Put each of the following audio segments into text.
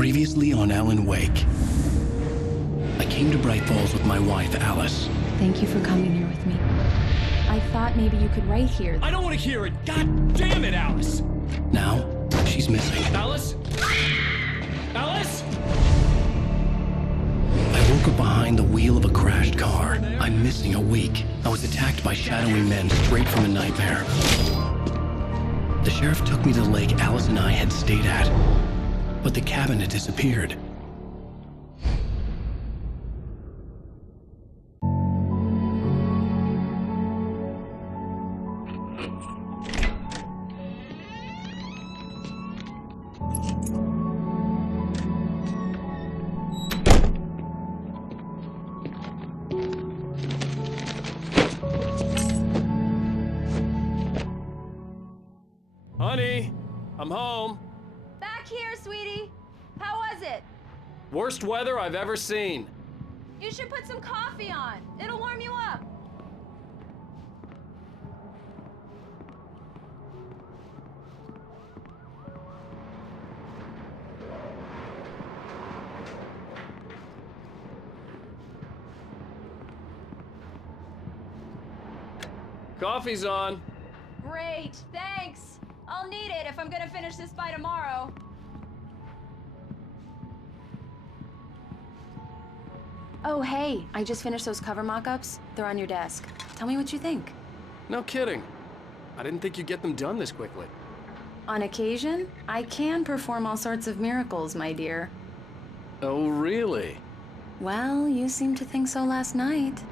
Previously on Alan Wake. I came to Bright Falls with my wife, Alice. Thank you for coming here with me. I thought maybe you could write here. I don't want to hear it! God damn it, Alice! Now, she's missing. Alice? Alice? I woke up behind the wheel of a crashed car. I'm missing a week. I was attacked by shadowy men straight from a nightmare. The sheriff took me to the lake Alice and I had stayed at, but the cabin had disappeared. Honey, I'm home. Back here, sweetie. How was it? Worst weather I've ever seen. You should put some coffee on. It'll warm you up. Coffee's on. Great, thanks. I'll need it if I'm gonna finish this by tomorrow. Oh, hey, I just finished those cover mock-ups. They're on your desk. Tell me what you think. No kidding. I didn't think you'd get them done this quickly. On occasion, I can perform all sorts of miracles, my dear. Oh, really? Well, you seemed to think so last night.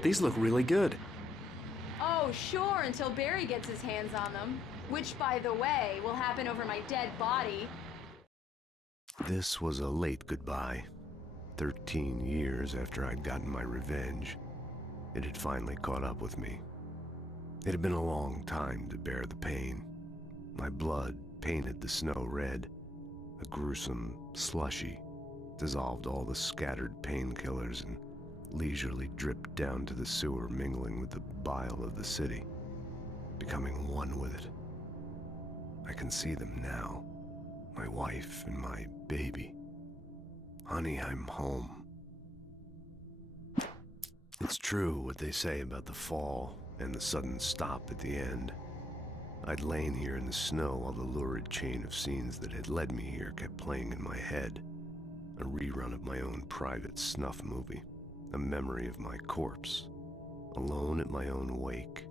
These look really good. Oh, sure, until Barry gets his hands on them. Which, by the way, will happen over my dead body. This was a late goodbye. 13 years after I'd gotten my revenge, it had finally caught up with me. It had been a long time to bear the pain. My blood painted the snow red. A gruesome slushy dissolved all the scattered painkillers and leisurely dripped down to the sewer, mingling with the bile of the city, becoming one with it. I can see them now, my wife and my baby. Honey, I'm home. It's true what they say about the fall and the sudden stop at the end. I'd lain here in the snow while the lurid chain of scenes that had led me here kept playing in my head. A rerun of my own private snuff movie. A memory of my corpse, alone at my own wake,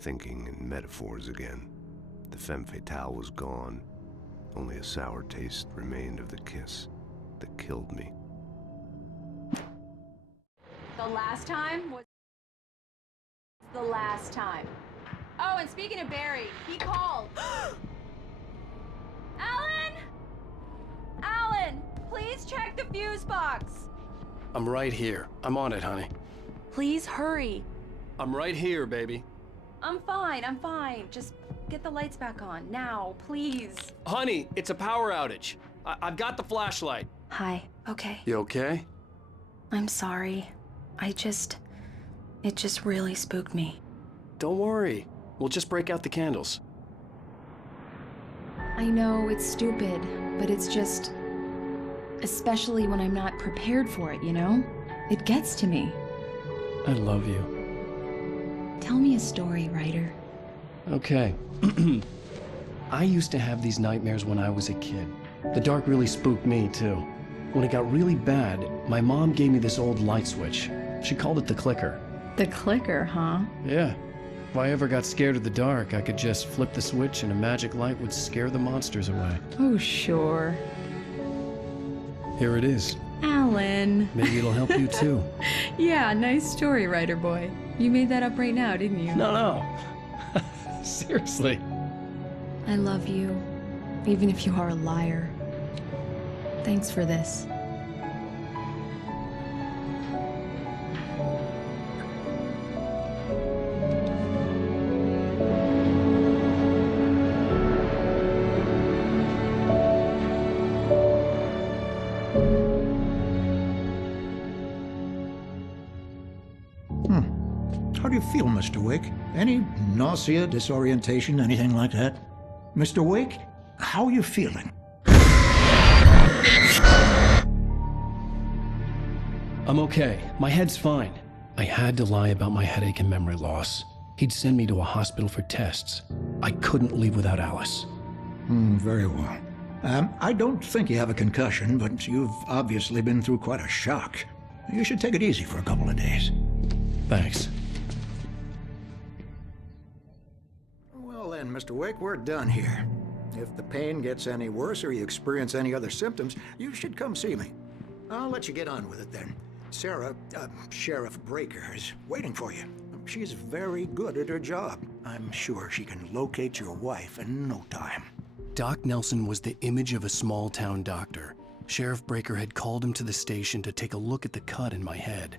thinking in metaphors again. The femme fatale was gone. Only a sour taste remained of the kiss that killed me. The last time was the last time. Oh, and speaking of Barry, he called. Alan! Alan, please check the fuse box. I'm right here. I'm on it, honey. Please hurry. I'm right here, baby. I'm fine. Just get the lights back on, now, please. Honey, it's a power outage. I've got the flashlight. Hi, okay. You okay? I'm sorry. It just really spooked me. Don't worry. We'll just break out the candles. I know it's stupid, but it's just... especially when I'm not prepared for it, you know? It gets to me. I love you. Tell me a story, writer. Okay. I used to have these nightmares when I was a kid. The dark really spooked me, too. When it got really bad, my mom gave me this old light switch. She called it the clicker. The clicker, huh? Yeah. If I ever got scared of the dark, I could just flip the switch and a magic light would scare the monsters away. Oh, sure. Here it is. Alan. Maybe it'll help you, too. Yeah, nice story, writer boy. You made that up right now, didn't you? No. Seriously. I love you, even if you are a liar. Thanks for this. How do you feel, Mr. Wake? Any nausea, disorientation, anything like that? Mr. Wake, how are you feeling? I'm okay. My head's fine. I had to lie about my headache and memory loss. He'd send me to a hospital for tests. I couldn't leave without Alice. Very well. I don't think you have a concussion, but you've obviously been through quite a shock. You should take it easy for a couple of days. Thanks. Well then, Mr. Wake, we're done here. If the pain gets any worse or you experience any other symptoms, you should come see me. I'll let you get on with it then. Sarah, Sheriff Breaker, is waiting for you. She's very good at her job. I'm sure she can locate your wife in no time. Doc Nelson was the image of a small-town doctor. Sheriff Breaker had called him to the station to take a look at the cut in my head.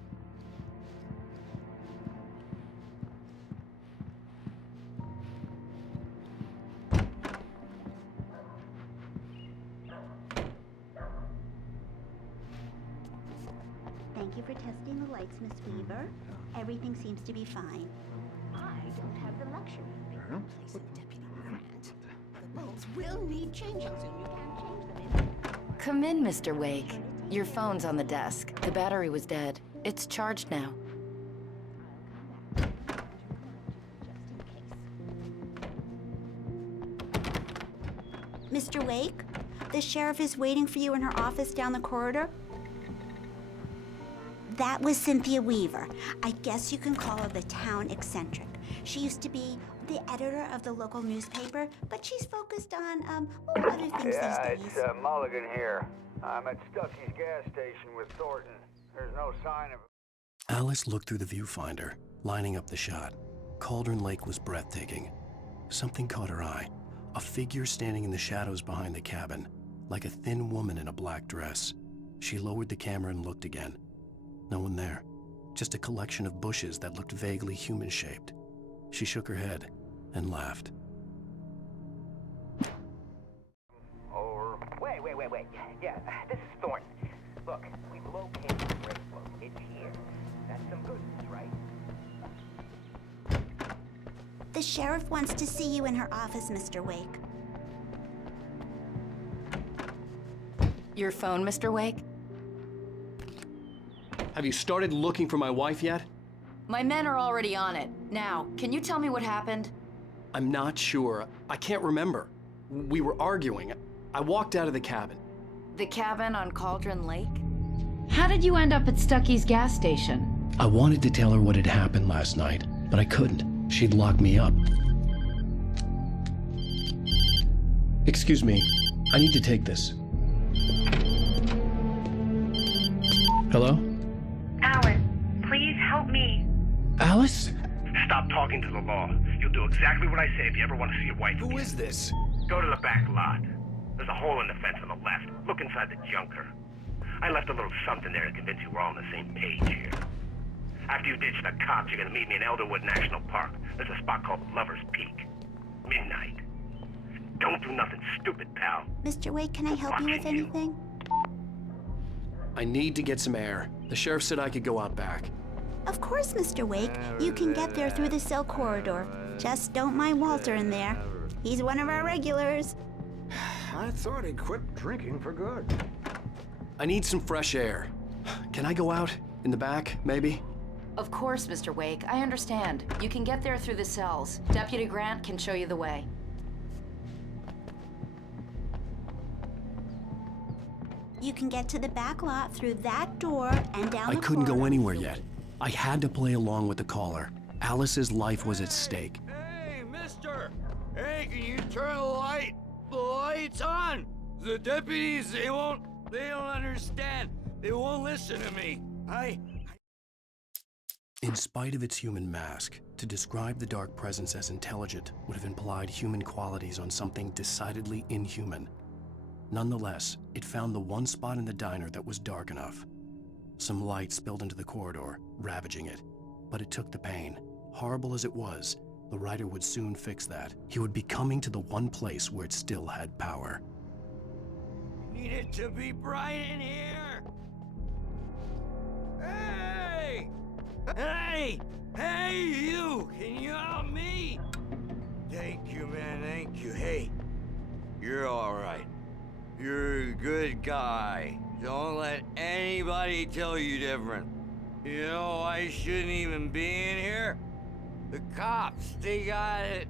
Thank you for testing the lights, Miss Weaver. Everything seems to be fine. I don't have the luxury of being replacing Deputy Grant. The bulbs will need changing soon. You can't change them in. Come in, Mr. Wake. Your phone's on the desk. The battery was dead. It's charged now. Mr. Wake, the sheriff is waiting for you in her office down the corridor. That was Cynthia Weaver. I guess you can call her the town eccentric. She used to be the editor of the local newspaper, but she's focused on, other things these days. It's Mulligan here. I'm at Stucky's gas station with Thornton. There's no sign of... Alice looked through the viewfinder, lining up the shot. Cauldron Lake was breathtaking. Something caught her eye. A figure standing in the shadows behind the cabin, like a thin woman in a black dress. She lowered the camera and looked again. No one there. Just a collection of bushes that looked vaguely human-shaped. She shook her head and laughed. Over. Wait. Yeah, this is Thornton. Look, we've located the break flow. It's here. That's some good news, right? The sheriff wants to see you in her office, Mr. Wake. Your phone, Mr. Wake? Have you started looking for my wife yet? My men are already on it. Now, can you tell me what happened? I'm not sure. I can't remember. We were arguing. I walked out of the cabin. The cabin on Cauldron Lake? How did you end up at Stucky's gas station? I wanted to tell her what had happened last night, but I couldn't. She'd locked me up. Excuse me. I need to take this. Hello? Alice, please help me. Alice? Stop talking to the law. You'll do exactly what I say if you ever want to see your wife again. Who is this? Go to the back lot. There's a hole in the fence on the left. Look inside the junker. I left a little something there to convince you we're all on the same page here. After you ditch the cops, you're gonna meet me in Elderwood National Park. There's a spot called Lover's Peak. Midnight. Don't do nothing stupid, pal. Mr. Wake, can I help you with anything? I need to get some air. The sheriff said I could go out back. Of course, Mr. Wake. You can get there through the cell corridor. Just don't mind Walter in there. He's one of our regulars. I thought he quit drinking for good. I need some fresh air. Can I go out? In the back, maybe? Of course, Mr. Wake. I understand. You can get there through the cells. Deputy Grant can show you the way. You can get to the back lot through that door and down I the couldn't go corridor. anywhere yet. I had to play along with the caller. Alice's life was at stake. Hey, mister! Hey, can you turn the light? The light's on! The deputies, they don't understand. They won't listen to me. In spite of its human mask, to describe the dark presence as intelligent would have implied human qualities on something decidedly inhuman. Nonetheless, it found the one spot in the diner that was dark enough. Some light spilled into the corridor, ravaging it. But it took the pain. Horrible as it was, the writer would soon fix that. He would be coming to the one place where it still had power. Need it to be bright in here! Hey! Hey! Hey, you! Can you help me? Thank you, man, thank you. Hey, you're alright. You're a good guy. Don't let anybody tell you different. You know, I shouldn't even be in here. The cops, they got it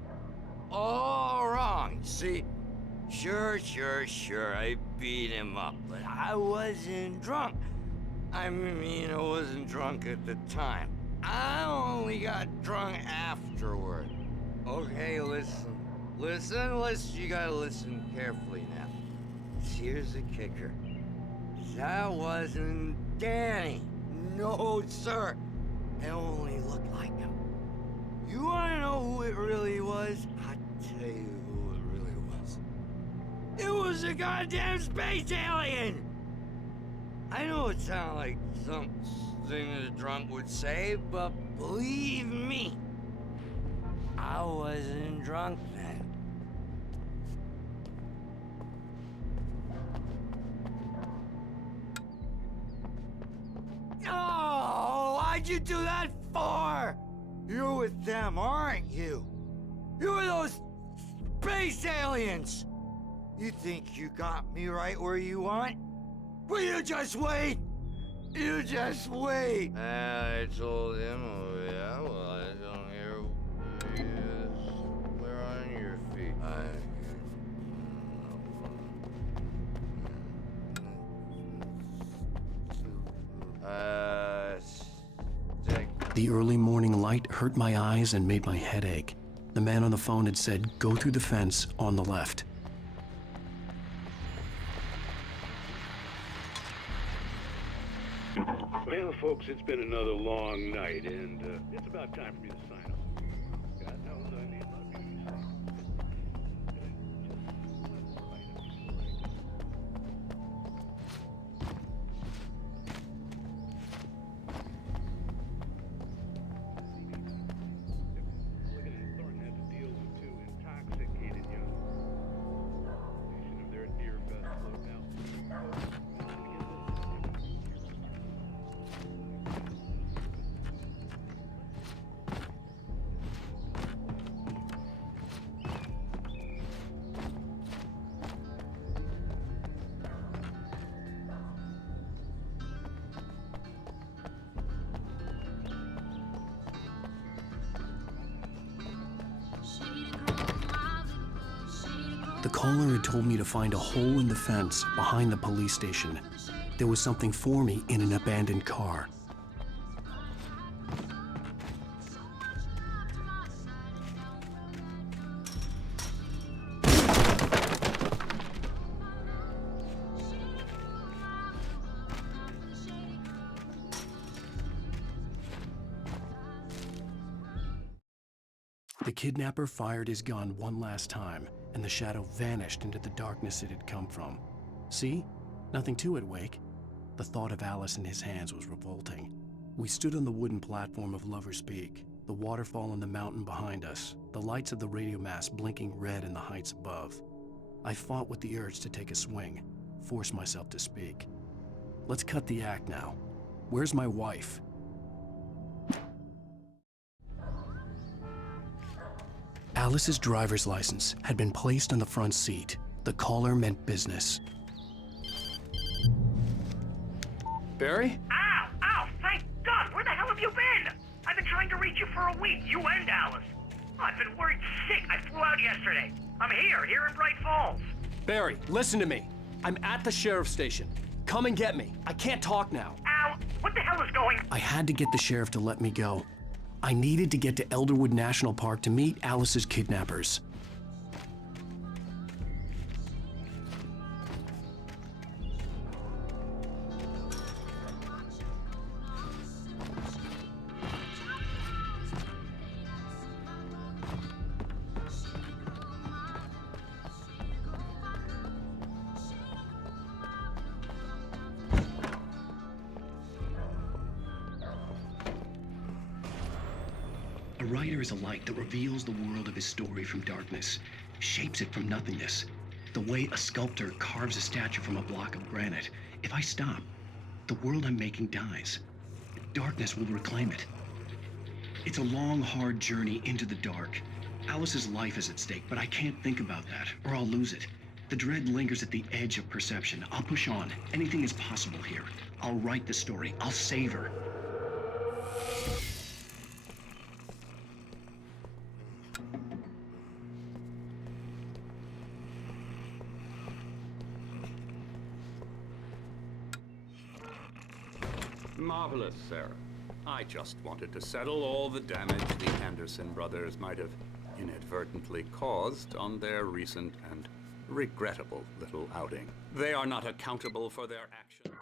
all wrong. See, sure, I beat him up, but I wasn't drunk. I mean, I wasn't drunk at the time. I only got drunk afterward. Okay, listen, you gotta listen carefully now. Here's the kicker. That wasn't Danny. No, sir. It only looked like him. You wanna know who it really was? I'll tell you who it really was. It was a goddamn space alien! I know it sounds like something a drunk would say, but believe me, I wasn't drunk then. Oh, why'd you do that for? You're with them, aren't you? You're those space aliens! You think you got me right where you want? Well, you just wait! You just wait! I told him, oh yeah, well, I don't hear who he is. Where on your feet? The early morning light hurt my eyes and made my head ache. The man on the phone had said, go through the fence on the left. Well, folks, it's been another long night, and it's about time for me to sign off. God knows I need my beauty sleep. Thornton had to deal with two intoxicated young men of their dear best look now. The caller had told me to find a hole in the fence behind the police station. There was something for me in an abandoned car. The kidnapper fired his gun one last time, and the shadow vanished into the darkness it had come from. See? Nothing to it, Wake. The thought of Alice in his hands was revolting. We stood on the wooden platform of Lover's Peak, the waterfall on the mountain behind us, the lights of the radio mast blinking red in the heights above. I fought with the urge to take a swing, force myself to speak. Let's cut the act now. Where's my wife? Alice's driver's license had been placed on the front seat. The caller meant business. Barry? Ow! Ow! Thank God! Where the hell have you been? I've been trying to reach you for a week, you and Alice. Oh, I've been worried sick. I flew out yesterday. I'm here in Bright Falls. Barry, listen to me. I'm at the sheriff's station. Come and get me. I can't talk now. Ow! What the hell is going? I had to get the sheriff to let me go. I needed to get to Elderwood National Park to meet Alice's kidnappers. A writer is a light that reveals the world of his story from darkness, shapes it from nothingness. The way a sculptor carves a statue from a block of granite. If I stop, the world I'm making dies. Darkness will reclaim it. It's a long, hard journey into the dark. Alice's life is at stake, but I can't think about that, or I'll lose it. The dread lingers at the edge of perception. I'll push on. Anything is possible here. I'll write the story. I'll save her. Marvelous, Sarah. I just wanted to settle all the damage the Anderson brothers might have inadvertently caused on their recent and regrettable little outing. They are not accountable for their actions.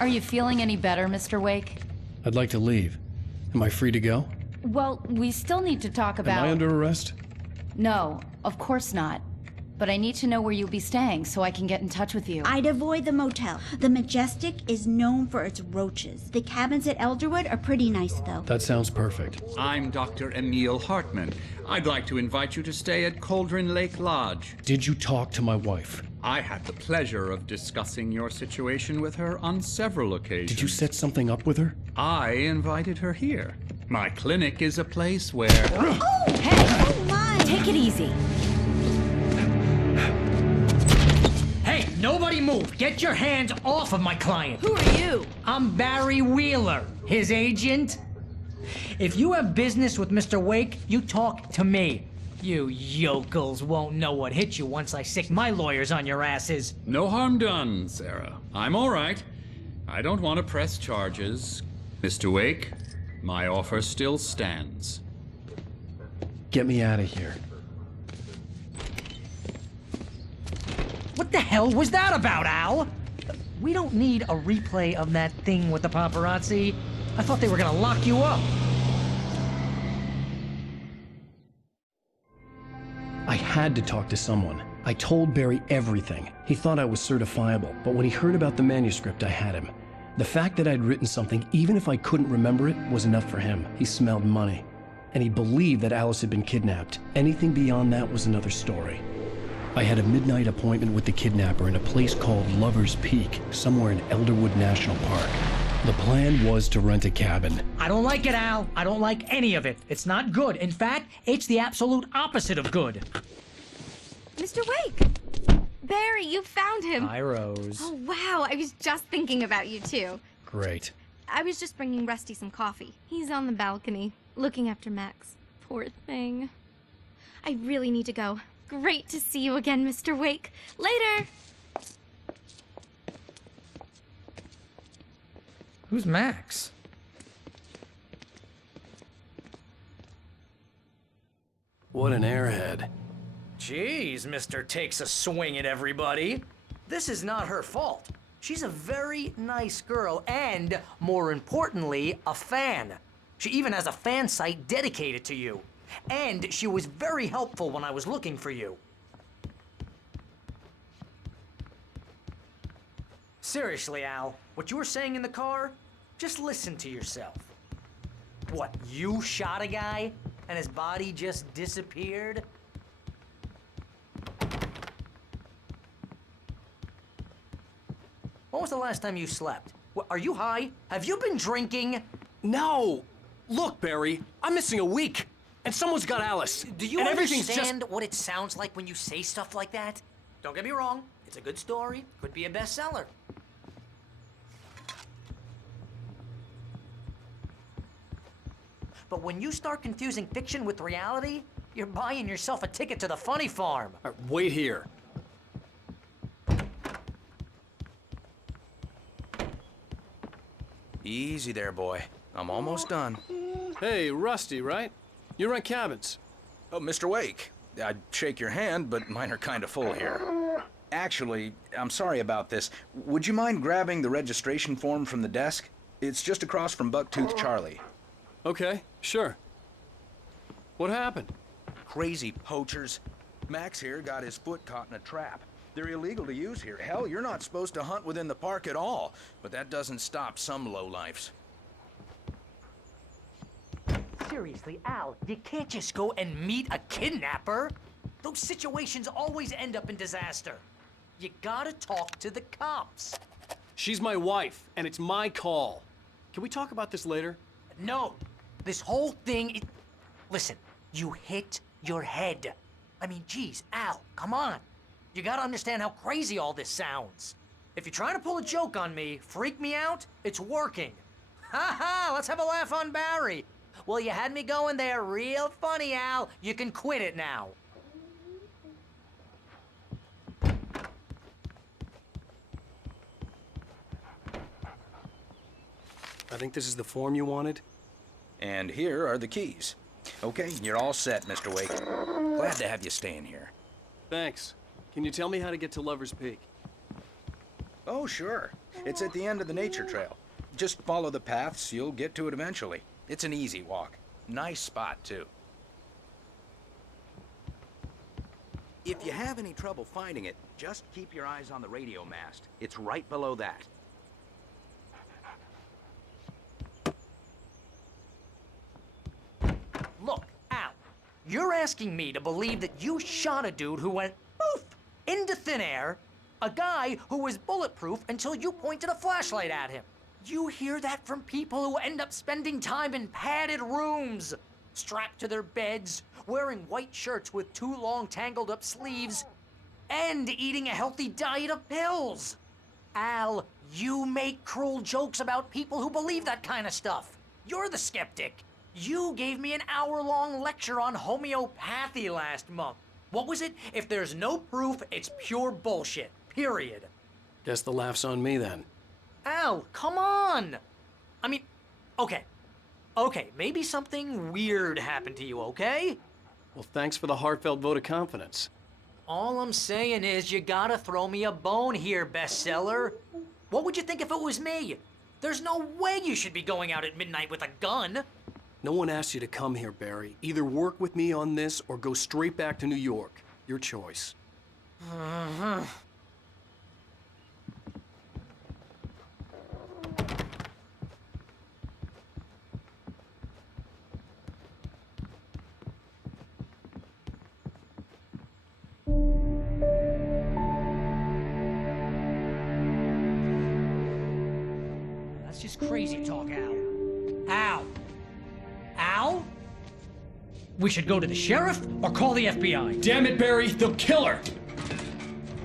Are you feeling any better, Mr. Wake? I'd like to leave. Am I free to go? Well, we still need to talk about... Am I under arrest? No, of course not. But I need to know where you'll be staying so I can get in touch with you. I'd avoid the motel. The Majestic is known for its roaches. The cabins at Elderwood are pretty nice, though. That sounds perfect. I'm Dr. Emil Hartman. I'd like to invite you to stay at Cauldron Lake Lodge. Did you talk to my wife? I had the pleasure of discussing your situation with her on several occasions. Did you set something up with her? I invited her here. My clinic is a place where... Oh! Hey! Oh, my! Take it easy. Hey, nobody move! Get your hands off of my client! Who are you? I'm Barry Wheeler, his agent. If you have business with Mr. Wake, you talk to me. You yokels won't know what hit you once I sick my lawyers on your asses. No harm done, Sarah. I'm all right. I don't want to press charges. Mr. Wake, my offer still stands. Get me out of here. What the hell was that about, Al? We don't need a replay of that thing with the paparazzi. I thought they were gonna lock you up. I had to talk to someone. I told Barry everything. He thought I was certifiable, but when he heard about the manuscript, I had him. The fact that I'd written something, even if I couldn't remember it, was enough for him. He smelled money. And he believed that Alice had been kidnapped. Anything beyond that was another story. I had a midnight appointment with the kidnapper in a place called Lover's Peak, somewhere in Elderwood National Park. The plan was to rent a cabin. I don't like it, Al. I don't like any of it. It's not good. In fact, it's the absolute opposite of good. Mr. Wake! Barry, you found him! Hi, Rose. Oh, wow. I was just thinking about you, too. Great. I was just bringing Rusty some coffee. He's on the balcony, looking after Max. Poor thing. I really need to go. Great to see you again, Mr. Wake. Later! Who's Max? What an airhead. Jeez, Mr. Takes a swing at everybody. This is not her fault. She's a very nice girl and, more importantly, a fan. She even has a fan site dedicated to you. And she was very helpful when I was looking for you. Seriously, Al, what you were saying in the car, just listen to yourself. What, you shot a guy and his body just disappeared? When was the last time you slept? Are you high? Have you been drinking? No! Look, Barry, I'm missing a week. And someone's got Alice. Do you and understand what it sounds like when you say stuff like that? Don't get me wrong. It's a good story. Could be a bestseller. But when you start confusing fiction with reality, you're buying yourself a ticket to the funny farm. Wait here. Easy there, boy. I'm almost done. Hey, Rusty, right? You rent cabins. Oh, Mr. Wake. I'd shake your hand, but mine are kind of full here. Actually, I'm sorry about this. Would you mind grabbing the registration form from the desk? It's just across from Bucktooth Charlie. Okay, sure. What happened? Crazy poachers. Max here got his foot caught in a trap. They're illegal to use here. Hell, you're not supposed to hunt within the park at all. But that doesn't stop some lowlifes. Seriously, Al, you can't just go and meet a kidnapper. Those situations always end up in disaster. You gotta talk to the cops. She's my wife, and it's my call. Can we talk about this later? No. This whole thing, listen, you hit your head. I mean, geez, Al, come on. You gotta understand how crazy all this sounds. If you're trying to pull a joke on me, freak me out, it's working. Ha ha, let's have a laugh on Barry. Well, you had me going there real funny, Al. You can quit it now. I think this is the form you wanted. And here are the keys. Okay, you're all set, Mr. Wake. Glad to have you staying here. Thanks. Can you tell me how to get to Lover's Peak? Oh, sure. It's at the end of the nature trail. Just follow the paths, you'll get to it eventually. It's an easy walk. Nice spot, too. If you have any trouble finding it, just keep your eyes on the radio mast. It's right below that. Look, Al, you're asking me to believe that you shot a dude who went poof into thin air, a guy who was bulletproof until you pointed a flashlight at him. You hear that from people who end up spending time in padded rooms, strapped to their beds, wearing white shirts with too long tangled up sleeves, and eating a healthy diet of pills. Al, you make cruel jokes about people who believe that kind of stuff. You're the skeptic. You gave me an hour-long lecture on homeopathy last month. What was it? If there's no proof, it's pure bullshit. Period. Guess the laugh's on me then. Al, come on! I mean, okay, maybe something weird happened to you, okay? Well, thanks for the heartfelt vote of confidence. All I'm saying is you gotta throw me a bone here, bestseller. What would you think if it was me? There's no way you should be going out at midnight with a gun. No one asked you to come here, Barry. Either work with me on this or go straight back to New York. Your choice. That's just crazy talk, Al. Al! Al? We should go to the sheriff or call the FBI. Damn it, Barry, they'll kill her!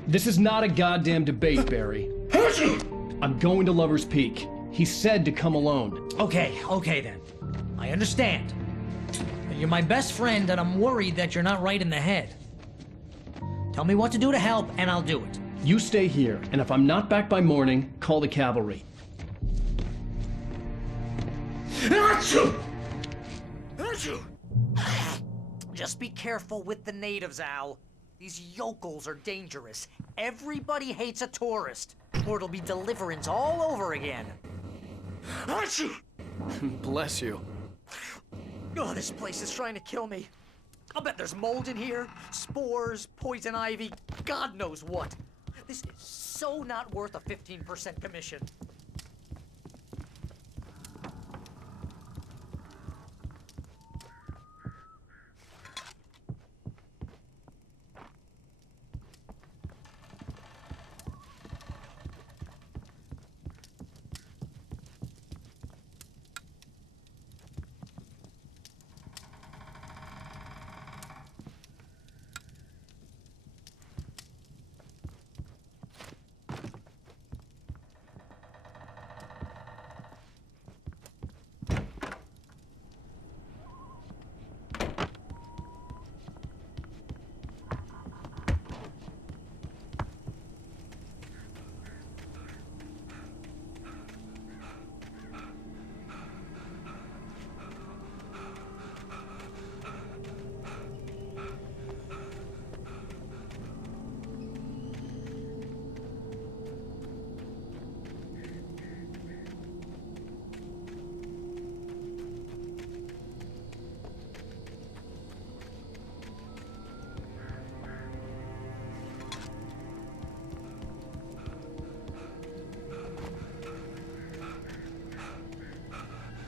This is not a goddamn debate, Barry. I'm going to Lover's Peak. He said to come alone. Okay then. I understand. You're my best friend and I'm worried that you're not right in the head. Tell me what to do to help and I'll do it. You stay here, and if I'm not back by morning, call the cavalry. Just be careful with the natives, Al. These yokels are dangerous. Everybody hates a tourist, or it'll be deliverance all over again. Bless you. Oh, this place is trying to kill me. I'll bet there's mold in here, spores, poison ivy, God knows what. This is so not worth a 15% commission.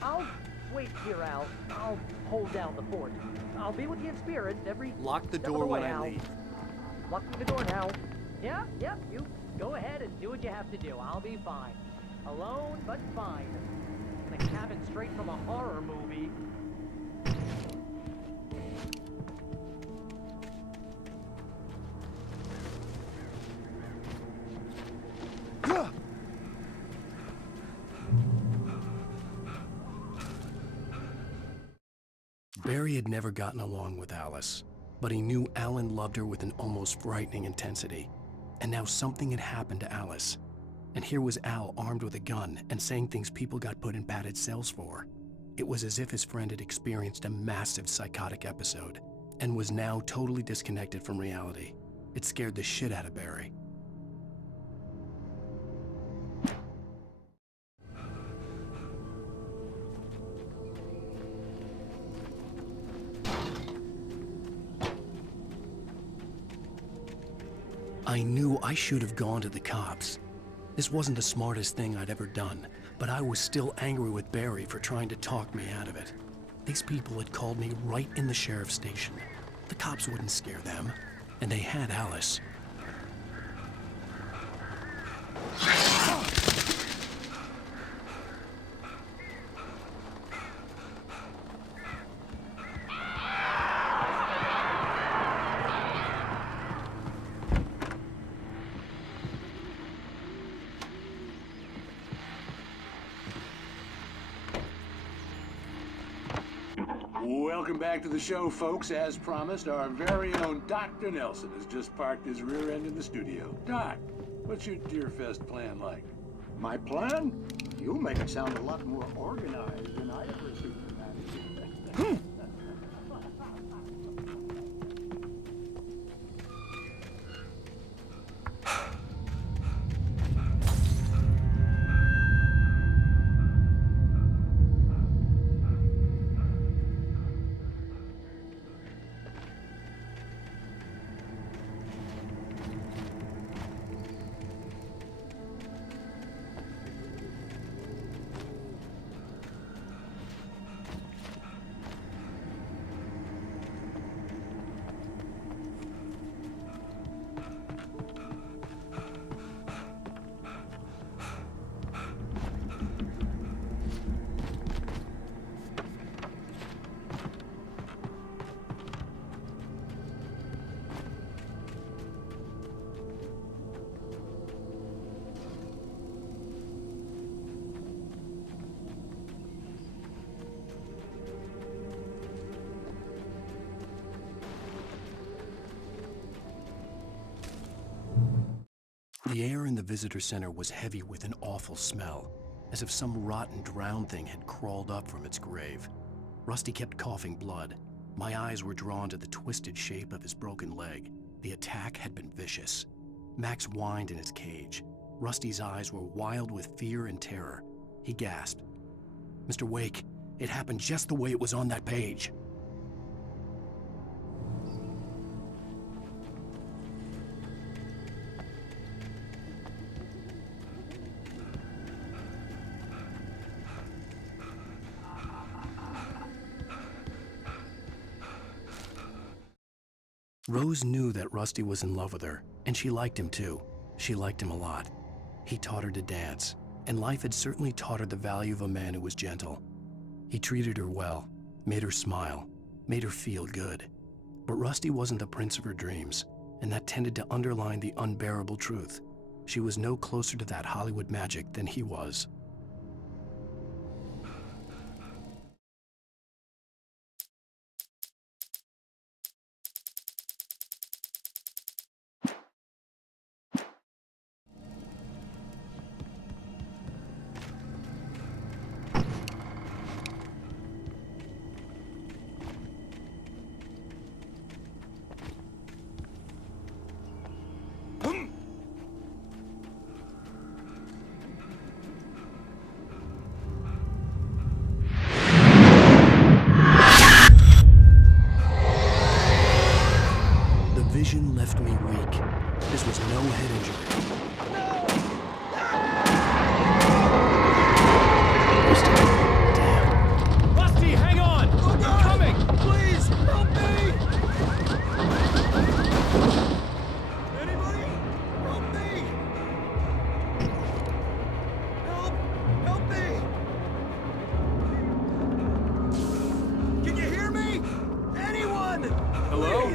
I'll wait here, Al. I'll hold down the fort. I'll be with you in spirit every Lock the step of door way, when I Al. leave. Lock the door now. Yep, you go ahead and do what you have to do. I'll be fine. Alone, but fine. in a cabin straight from a horror movie. Barry had never gotten along with Alice, but he knew Alan loved her with an almost frightening intensity. And now something had happened to Alice. And here was Al armed with a gun and saying things people got put in padded cells for. It was as if his friend had experienced a massive psychotic episode and was now totally disconnected from reality. It scared the shit out of Barry. I knew I should have gone to the cops. This wasn't the smartest thing I'd ever done, but I was still angry with Barry for trying to talk me out of it. These people had called me right in the sheriff's station. The cops wouldn't scare them, and they had Alice. Welcome back to the show, folks. As promised, our very own Dr. Nelson has just parked his rear end in the studio. Doc, what's your Deerfest plan like? My plan? You make it sound a lot more organized than I ever assumed. The air in the visitor center was heavy with an awful smell, as if some rotten drowned thing had crawled up from its grave. Rusty kept coughing blood. My eyes were drawn to the twisted shape of his broken leg. The attack had been vicious. Max whined in his cage. Rusty's eyes were wild with fear and terror. He gasped. "Mr. Wake, it happened just the way it was on that page." Rose knew that Rusty was in love with her, and she liked him too. She liked him a lot. He taught her to dance, and life had certainly taught her the value of a man who was gentle. He treated her well, made her smile, made her feel good. But Rusty wasn't the prince of her dreams, and that tended to underline the unbearable truth. She was no closer to that Hollywood magic than he was.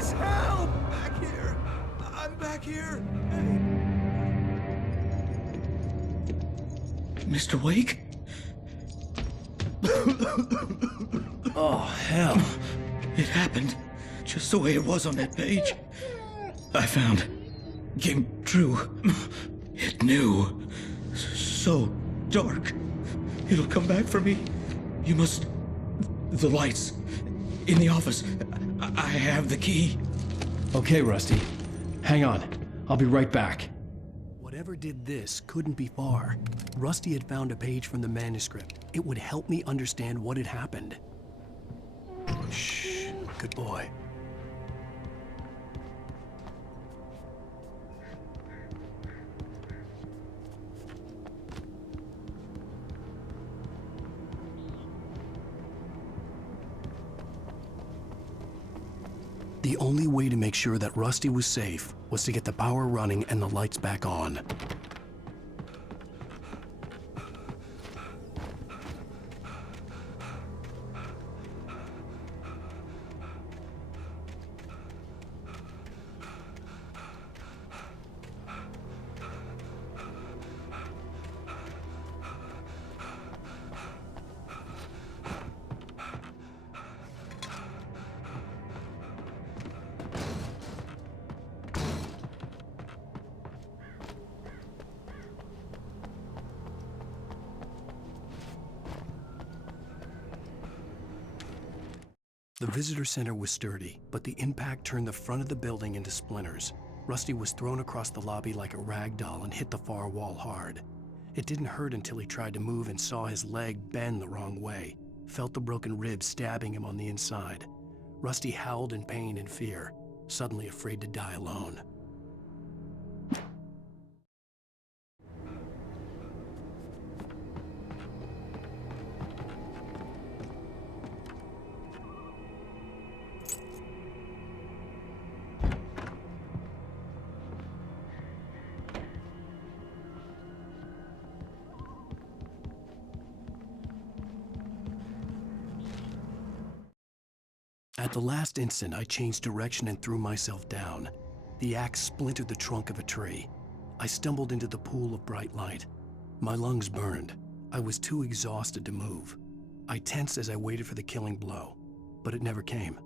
Please help! Back here! I'm back here! Hey. Mr. Wake? Oh, hell. It happened just the way it was on that page. I found. Came true. It knew. So dark. It'll come back for me. You must... The lights. In the office. I have the key. Okay, Rusty. Hang on. I'll be right back. Whatever did this couldn't be far. Rusty had found a page from the manuscript. It would help me understand what had happened. Shh. Good boy. The only way to make sure that Rusty was safe was to get the power running and the lights back on. The visitor center was sturdy, but the impact turned the front of the building into splinters. Rusty was thrown across the lobby like a rag doll and hit the far wall hard. It didn't hurt until he tried to move and saw his leg bend the wrong way, felt the broken rib stabbing him on the inside. Rusty howled in pain and fear, suddenly afraid to die alone. At the last instant, I changed direction and threw myself down. The axe splintered the trunk of a tree. I stumbled into the pool of bright light. My lungs burned. I was too exhausted to move. I tensed as I waited for the killing blow, but it never came.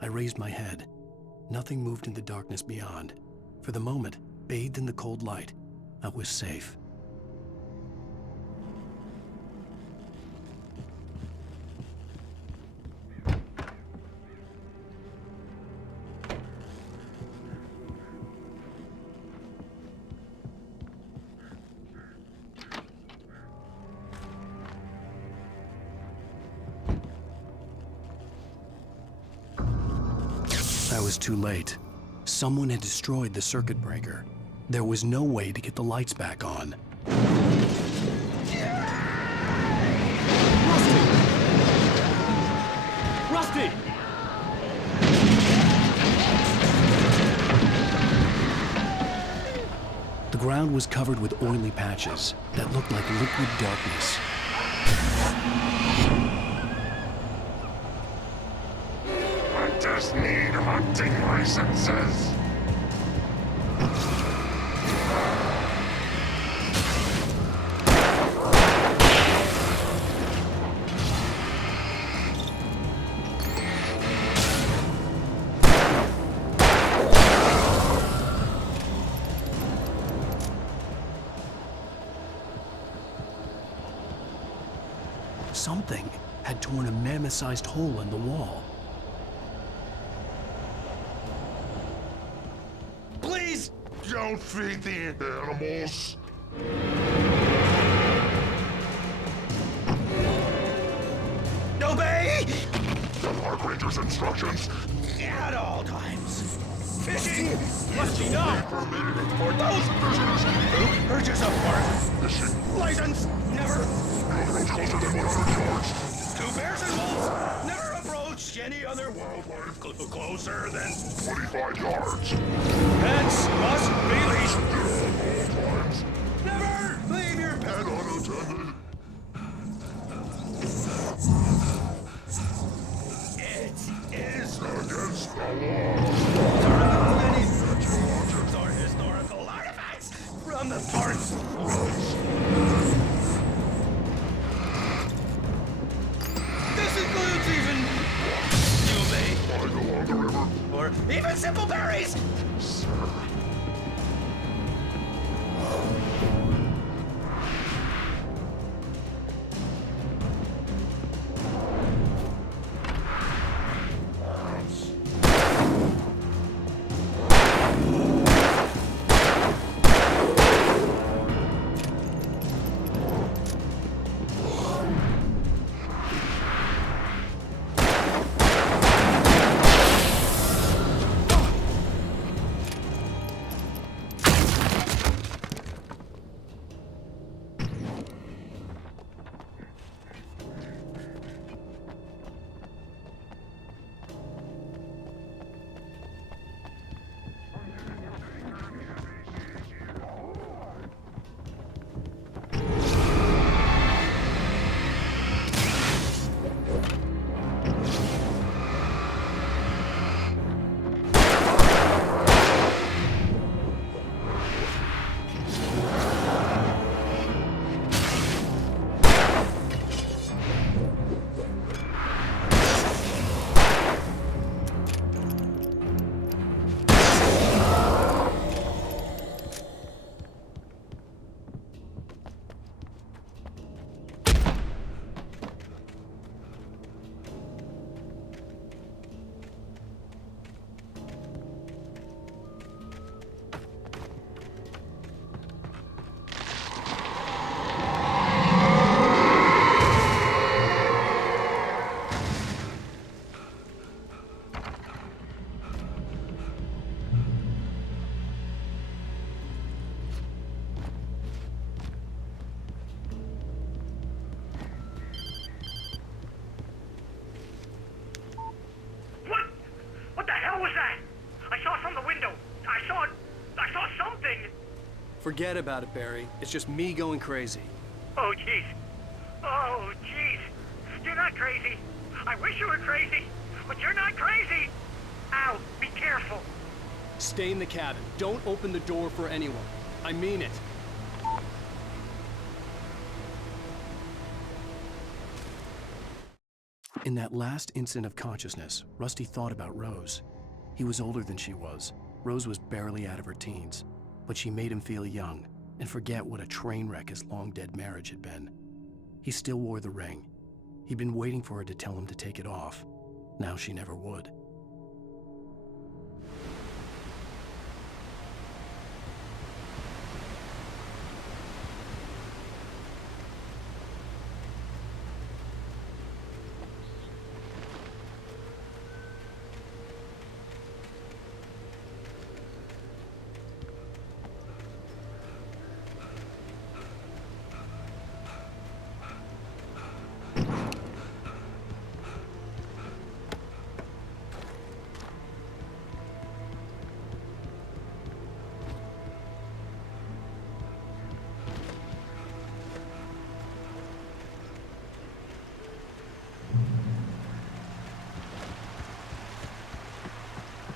I raised my head. Nothing moved in the darkness beyond. For the moment, bathed in the cold light, I was safe. I was too late. Someone had destroyed the circuit breaker. There was no way to get the lights back on. Rusty! The ground was covered with oily patches that looked like liquid darkness. I just need hunting licenses. Something had torn a mammoth-sized hole in the wall. Please don't feed the animals. Obey! The Park Ranger's instructions. At all times. Fishing must be done. For those purchase of park. License never. Closer than 100 yards. Two bears and wolves never approach any other wildlife closer than 25 yards. Pets must be leashed. At all times. Never leave your pet unattended. It is against the law. even simple berries! Forget about it, Barry. It's just me going crazy. Oh, jeez. Oh, jeez. You're not crazy. I wish you were crazy, but you're not crazy. Ow, be careful. Stay in the cabin. Don't open the door for anyone. I mean it. In that last instant of consciousness, Rusty thought about Rose. He was older than she was. Rose was barely out of her teens, but she made him feel young and forget what a train wreck his long-dead marriage had been. He still wore the ring. He'd been waiting for her to tell him to take it off. Now she never would.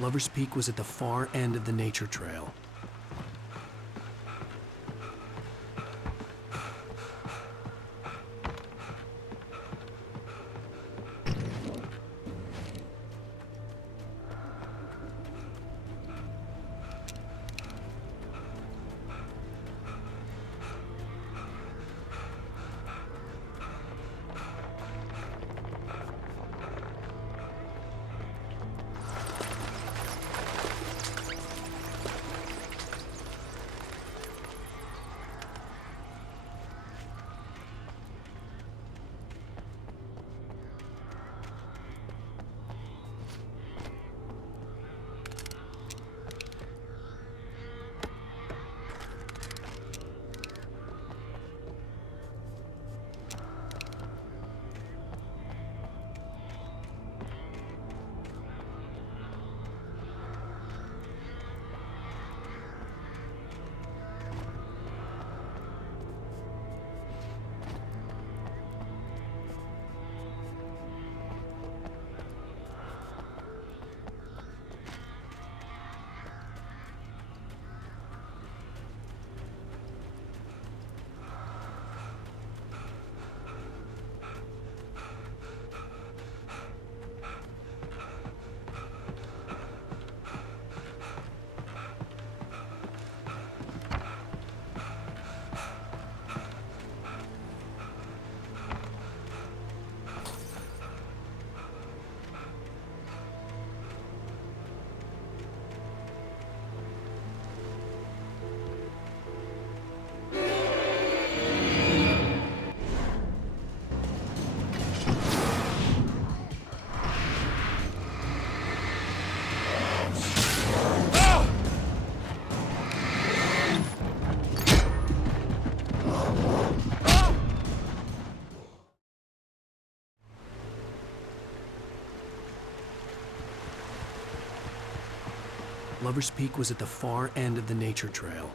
Lover's Peak was at the far end of the nature trail. Lover's Peak was at the far end of the nature trail.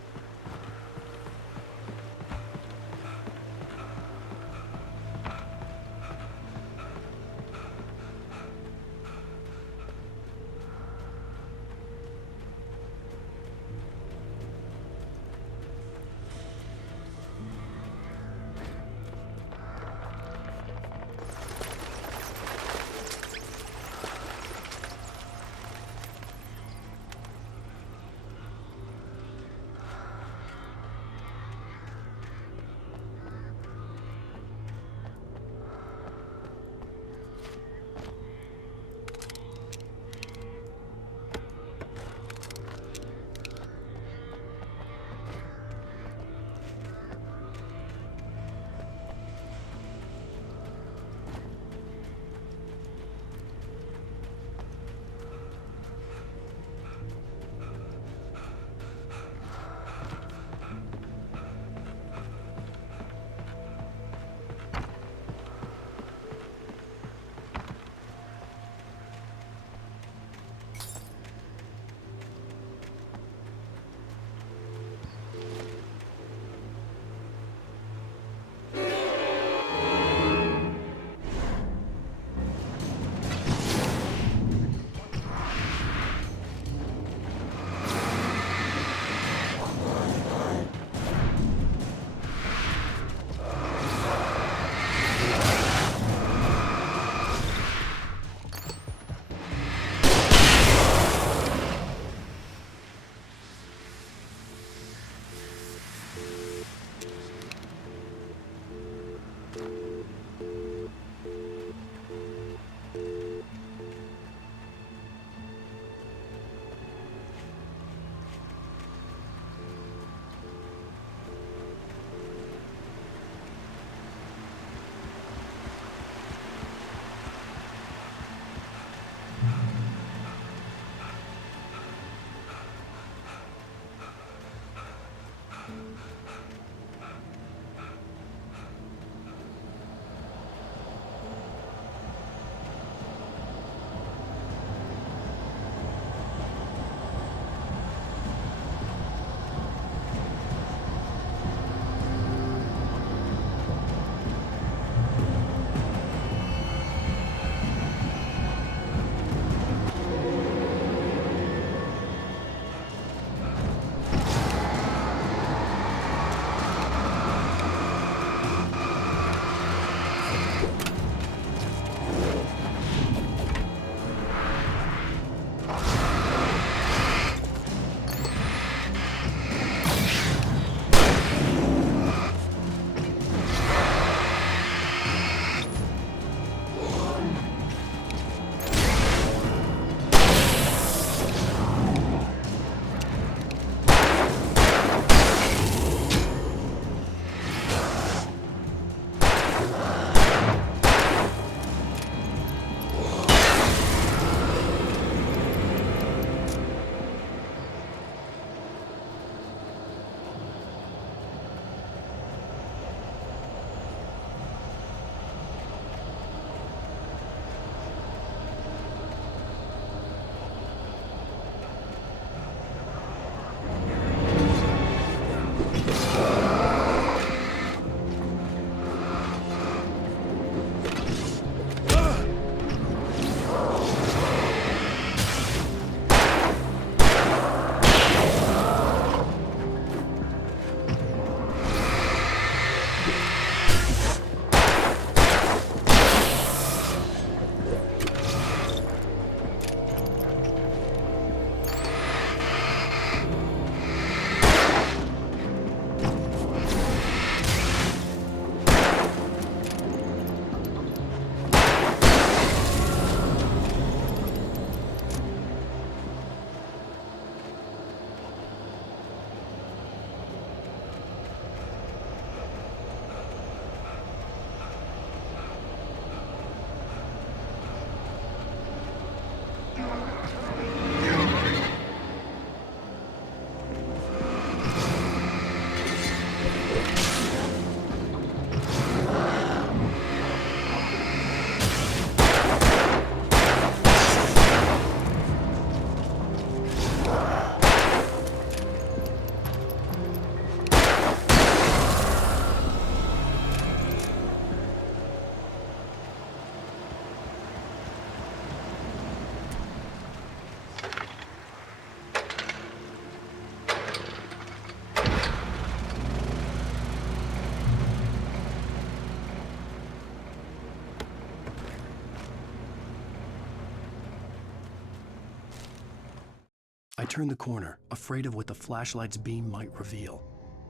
I turned the corner, afraid of what the flashlight's beam might reveal.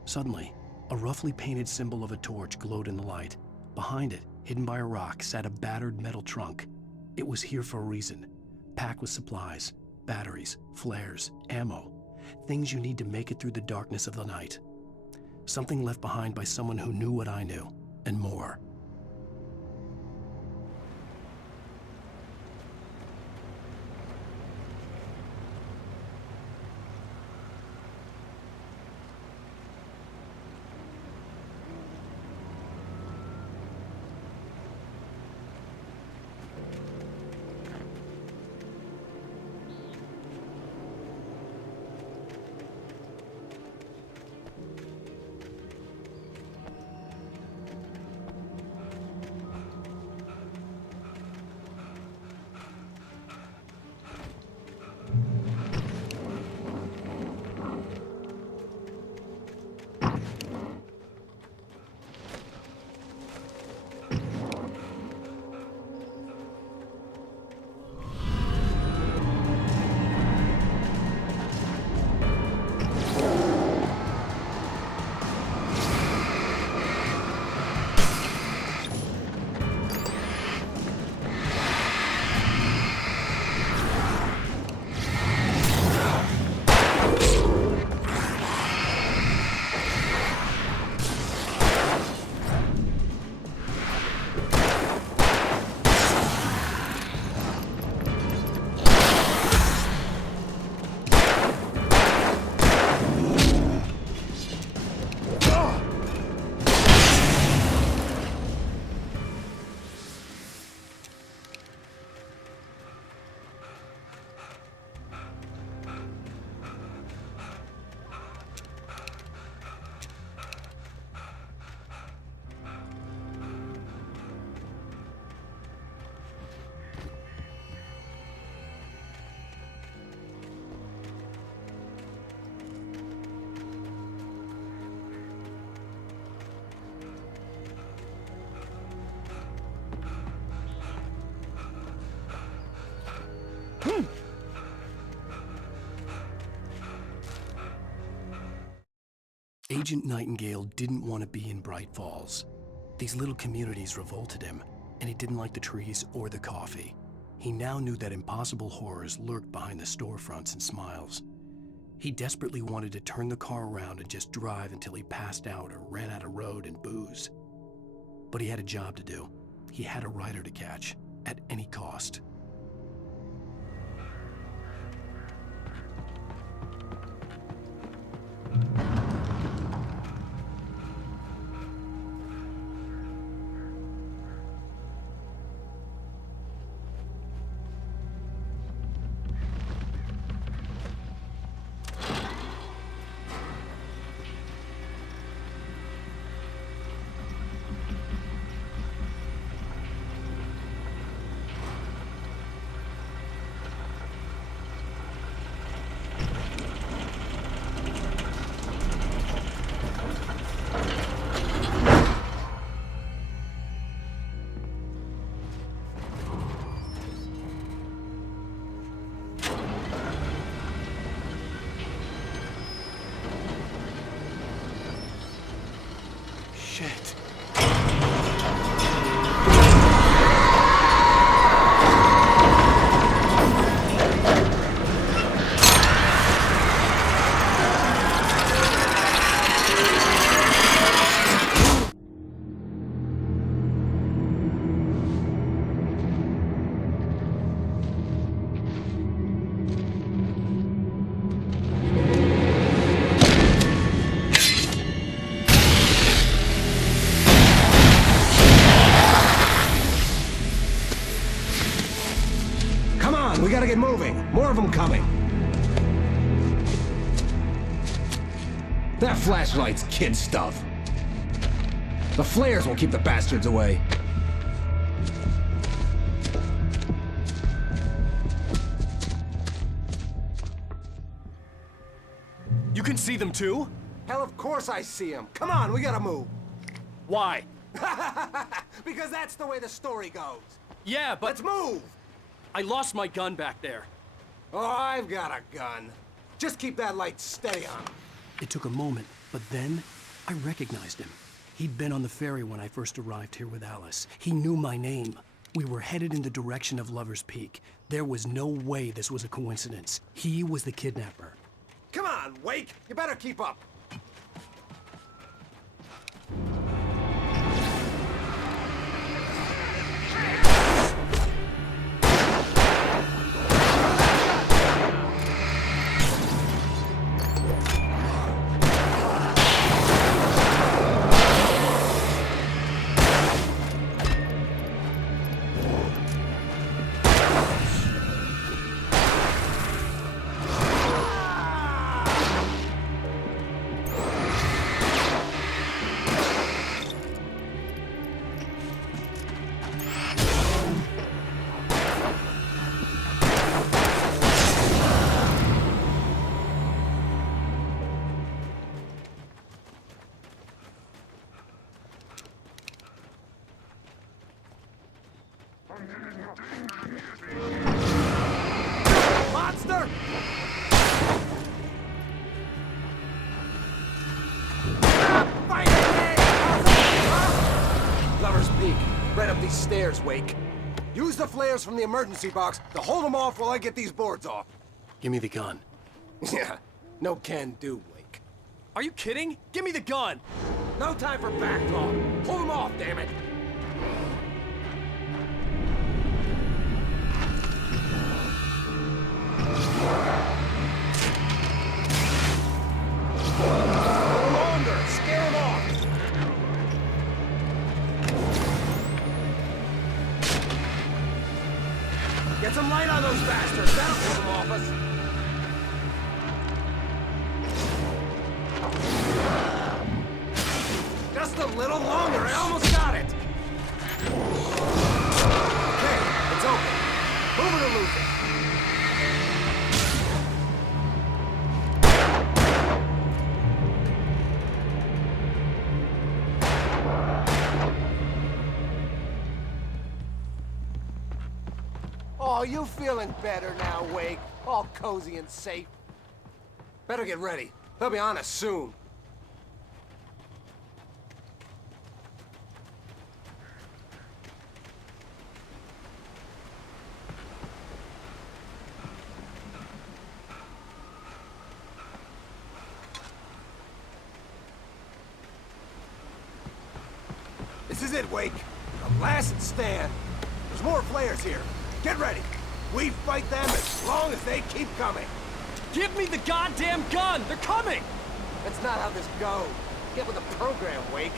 Suddenly, a roughly painted symbol of a torch glowed in the light. Behind it, hidden by a rock, sat a battered metal trunk. It was here for a reason, packed with supplies, batteries, flares, ammo, things you need to make it through the darkness of the night. Something left behind by someone who knew what I knew, and more. Agent Nightingale didn't want to be in Bright Falls. These little communities revolted him, and he didn't like the trees or the coffee. He now knew that impossible horrors lurked behind the storefronts and smiles. He desperately wanted to turn the car around and just drive until he passed out or ran out of road and booze. But he had a job to do. He had a rider to catch, at any cost. Shit. We gotta get moving. More of them coming. That flashlight's kid stuff. The flares will keep the bastards away. You can see them too? Hell, of course I see them. Come on, we gotta move. Why? Because that's the way the story goes. Yeah, but... Let's move! I lost my gun back there. Oh, I've got a gun. Just keep that light steady on. It took a moment, but then I recognized him. He'd been on the ferry when I first arrived here with Alice. He knew my name. We were headed in the direction of Lover's Peak. There was no way this was a coincidence. He was the kidnapper. Come on, Wake! You better keep up. Monster! Lover's Peak. Right up these stairs, Wake. Use the flares from the emergency box to hold them off while I get these boards off. Give me the gun. Yeah, no can do, Wake. Are you kidding? Give me the gun! No time for back talk. Hold them off, damn it! Longer! Scare them off! Get some light on those bastards! That'll hold them off us! Just a little longer, I almost got it! Okay, it's open. Move it or lose it. Oh, you feeling better now, Wake? All cozy and safe. Better get ready. They'll be on us soon. This is it, Wake. The last stand. There's more flares here. Get ready. We fight them as long as they keep coming. Give me the goddamn gun! They're coming! That's not how this goes. Get with the program, Wake.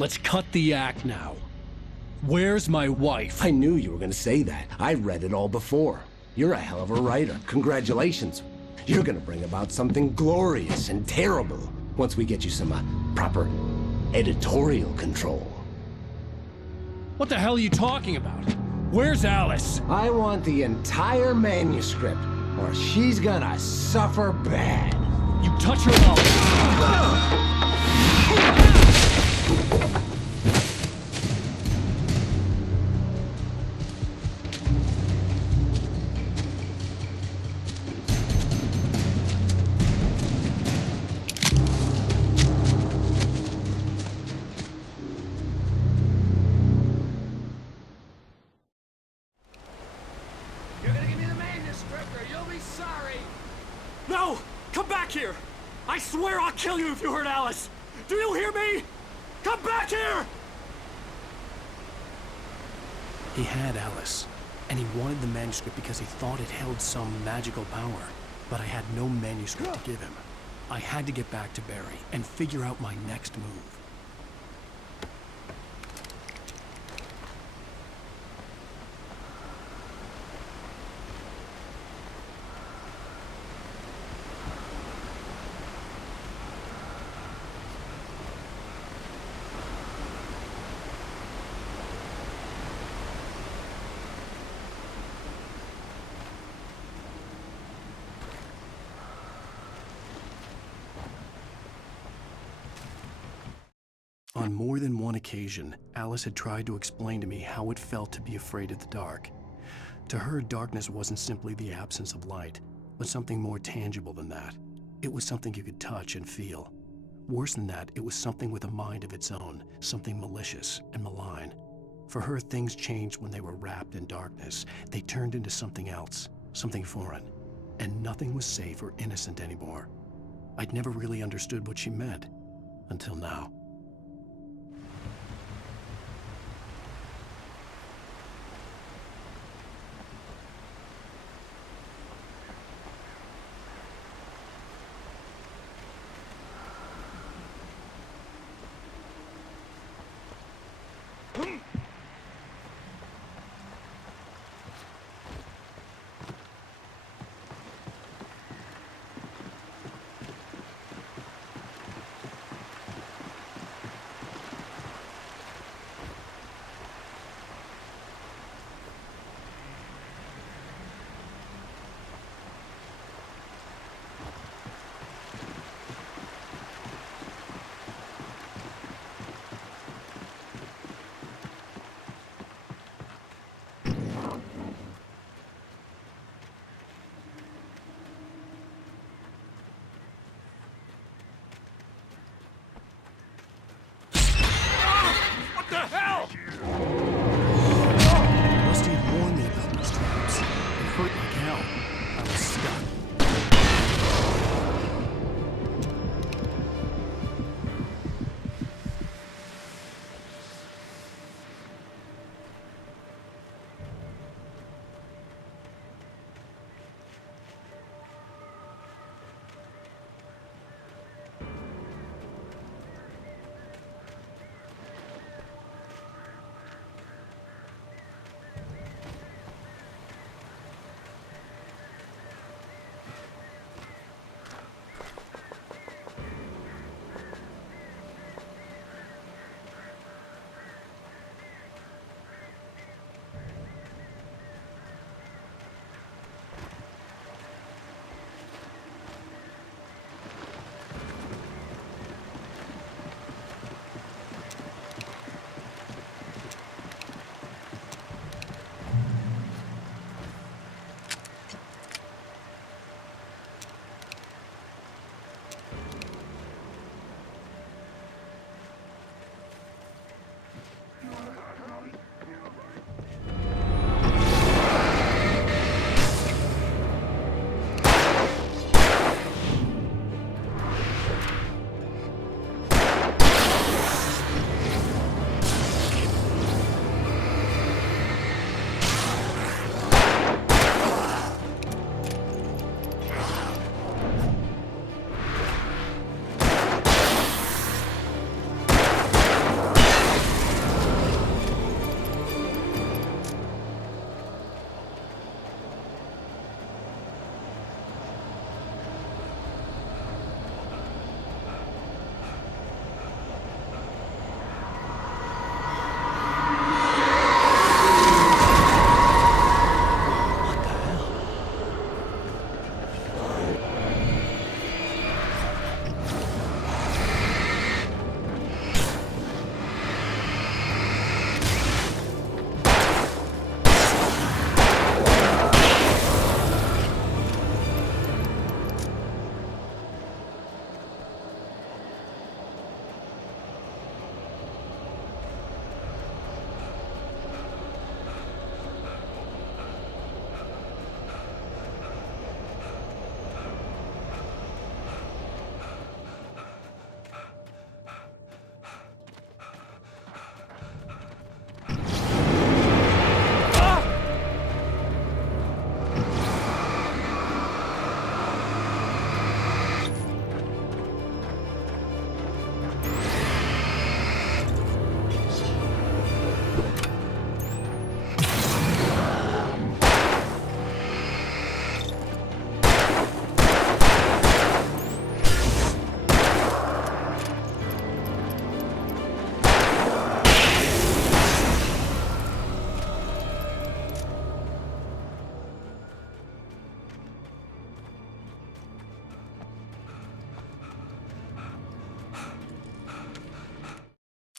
Let's cut the act now. Where's my wife? I knew you were gonna say that. I read it all before. You're a hell of a writer. Congratulations. You're gonna bring about something glorious and terrible once we get you some proper editorial control. What the hell are you talking about? Where's Alice? I want the entire manuscript, or she's gonna suffer bad. You touch her up. You're gonna give me the manuscript or you'll be sorry! No! Come back here! I swear I'll kill you if you hurt Alice! Do you hear me? Come back here! He had Alice, and he wanted the manuscript because he thought it held some magical power. But I had no manuscript to give him. I had to get back to Barry and figure out my next move. On more than one occasion, Alice had tried to explain to me how it felt to be afraid of the dark. To her, darkness wasn't simply the absence of light, but something more tangible than that. It was something you could touch and feel. Worse than that, it was something with a mind of its own, something malicious and malign. For her, things changed when they were wrapped in darkness. They turned into something else, something foreign, and nothing was safe or innocent anymore. I'd never really understood what she meant, until now.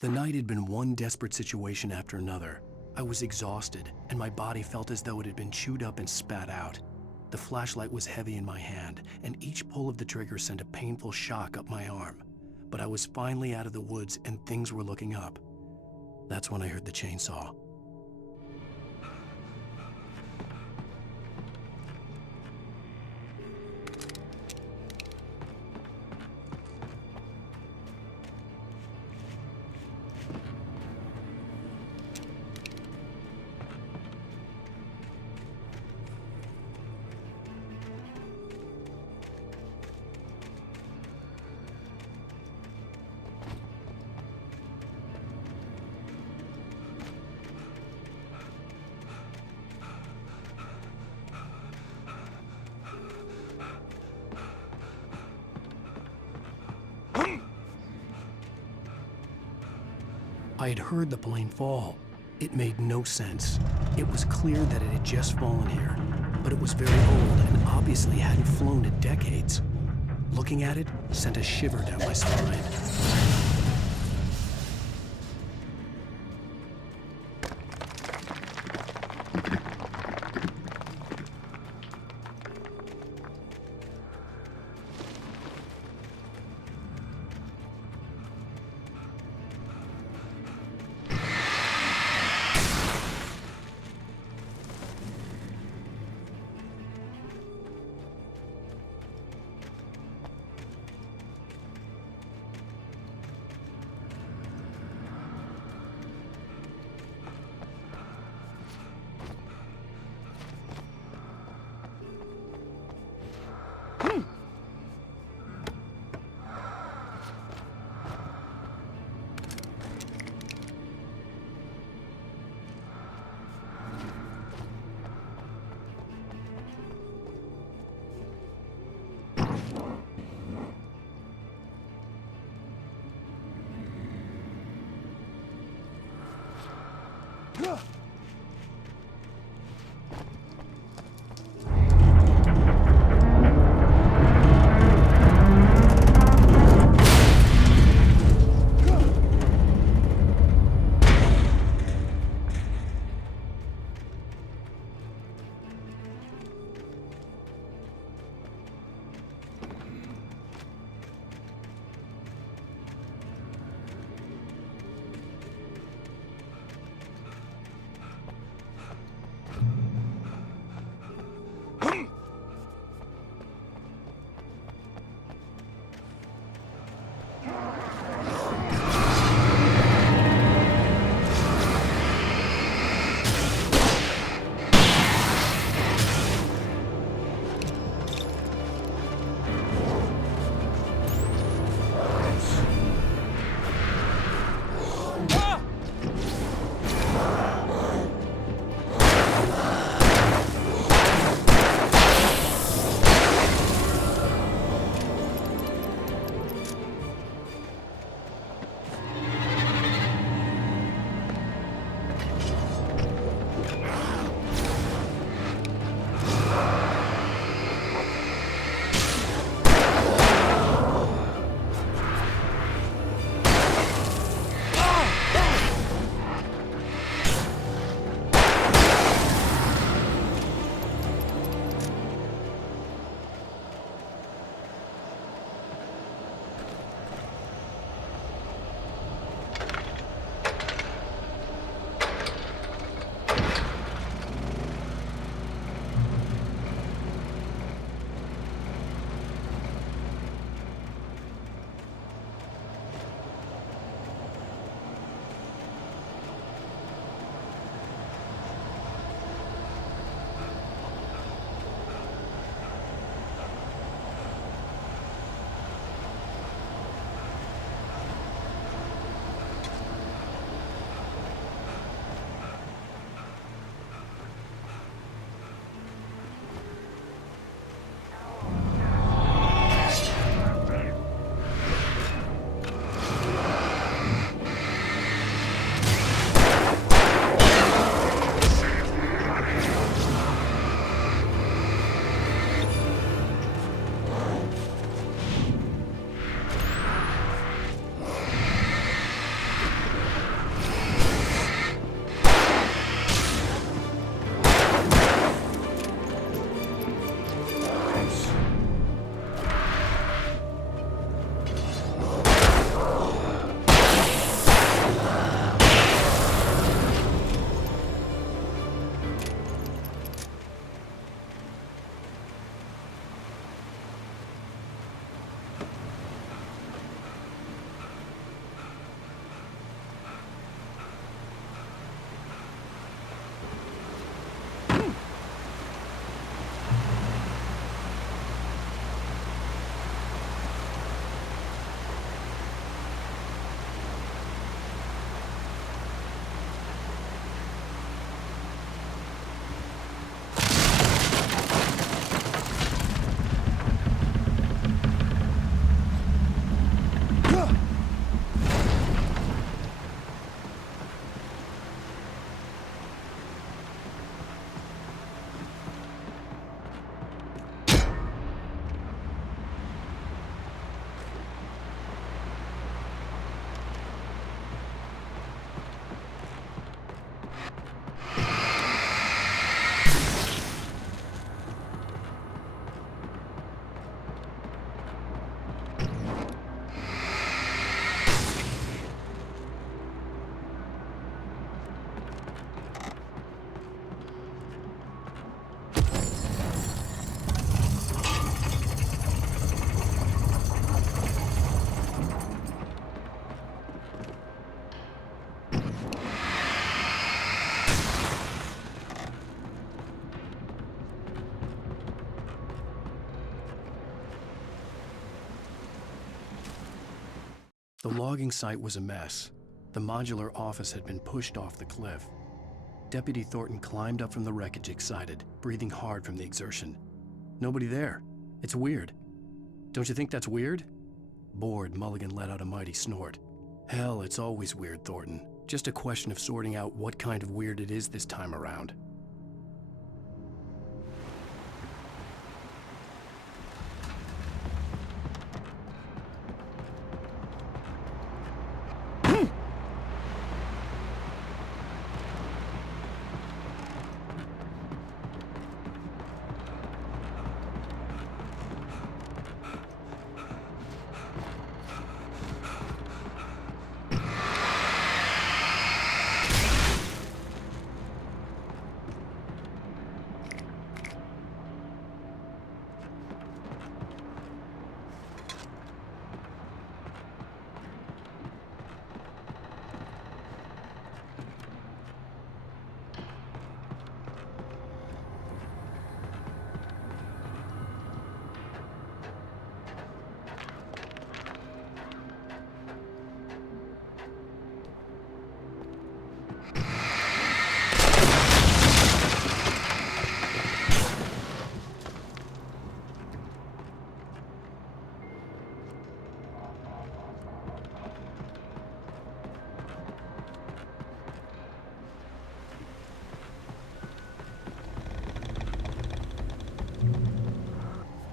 The night had been one desperate situation after another. I was exhausted, and my body felt as though it had been chewed up and spat out. The flashlight was heavy in my hand, and each pull of the trigger sent a painful shock up my arm. But I was finally out of the woods, and things were looking up. That's when I heard the chainsaw. I had heard the plane fall. It made no sense. It was clear that it had just fallen here, but it was very old and obviously hadn't flown in decades. Looking at it sent a shiver down my spine. The logging site was a mess. The modular office had been pushed off the cliff. Deputy Thornton climbed up from the wreckage excited, breathing hard from the exertion. Nobody there. It's weird. Don't you think that's weird? Bored, Mulligan let out a mighty snort. Hell, it's always weird, Thornton. Just a question of sorting out what kind of weird it is this time around.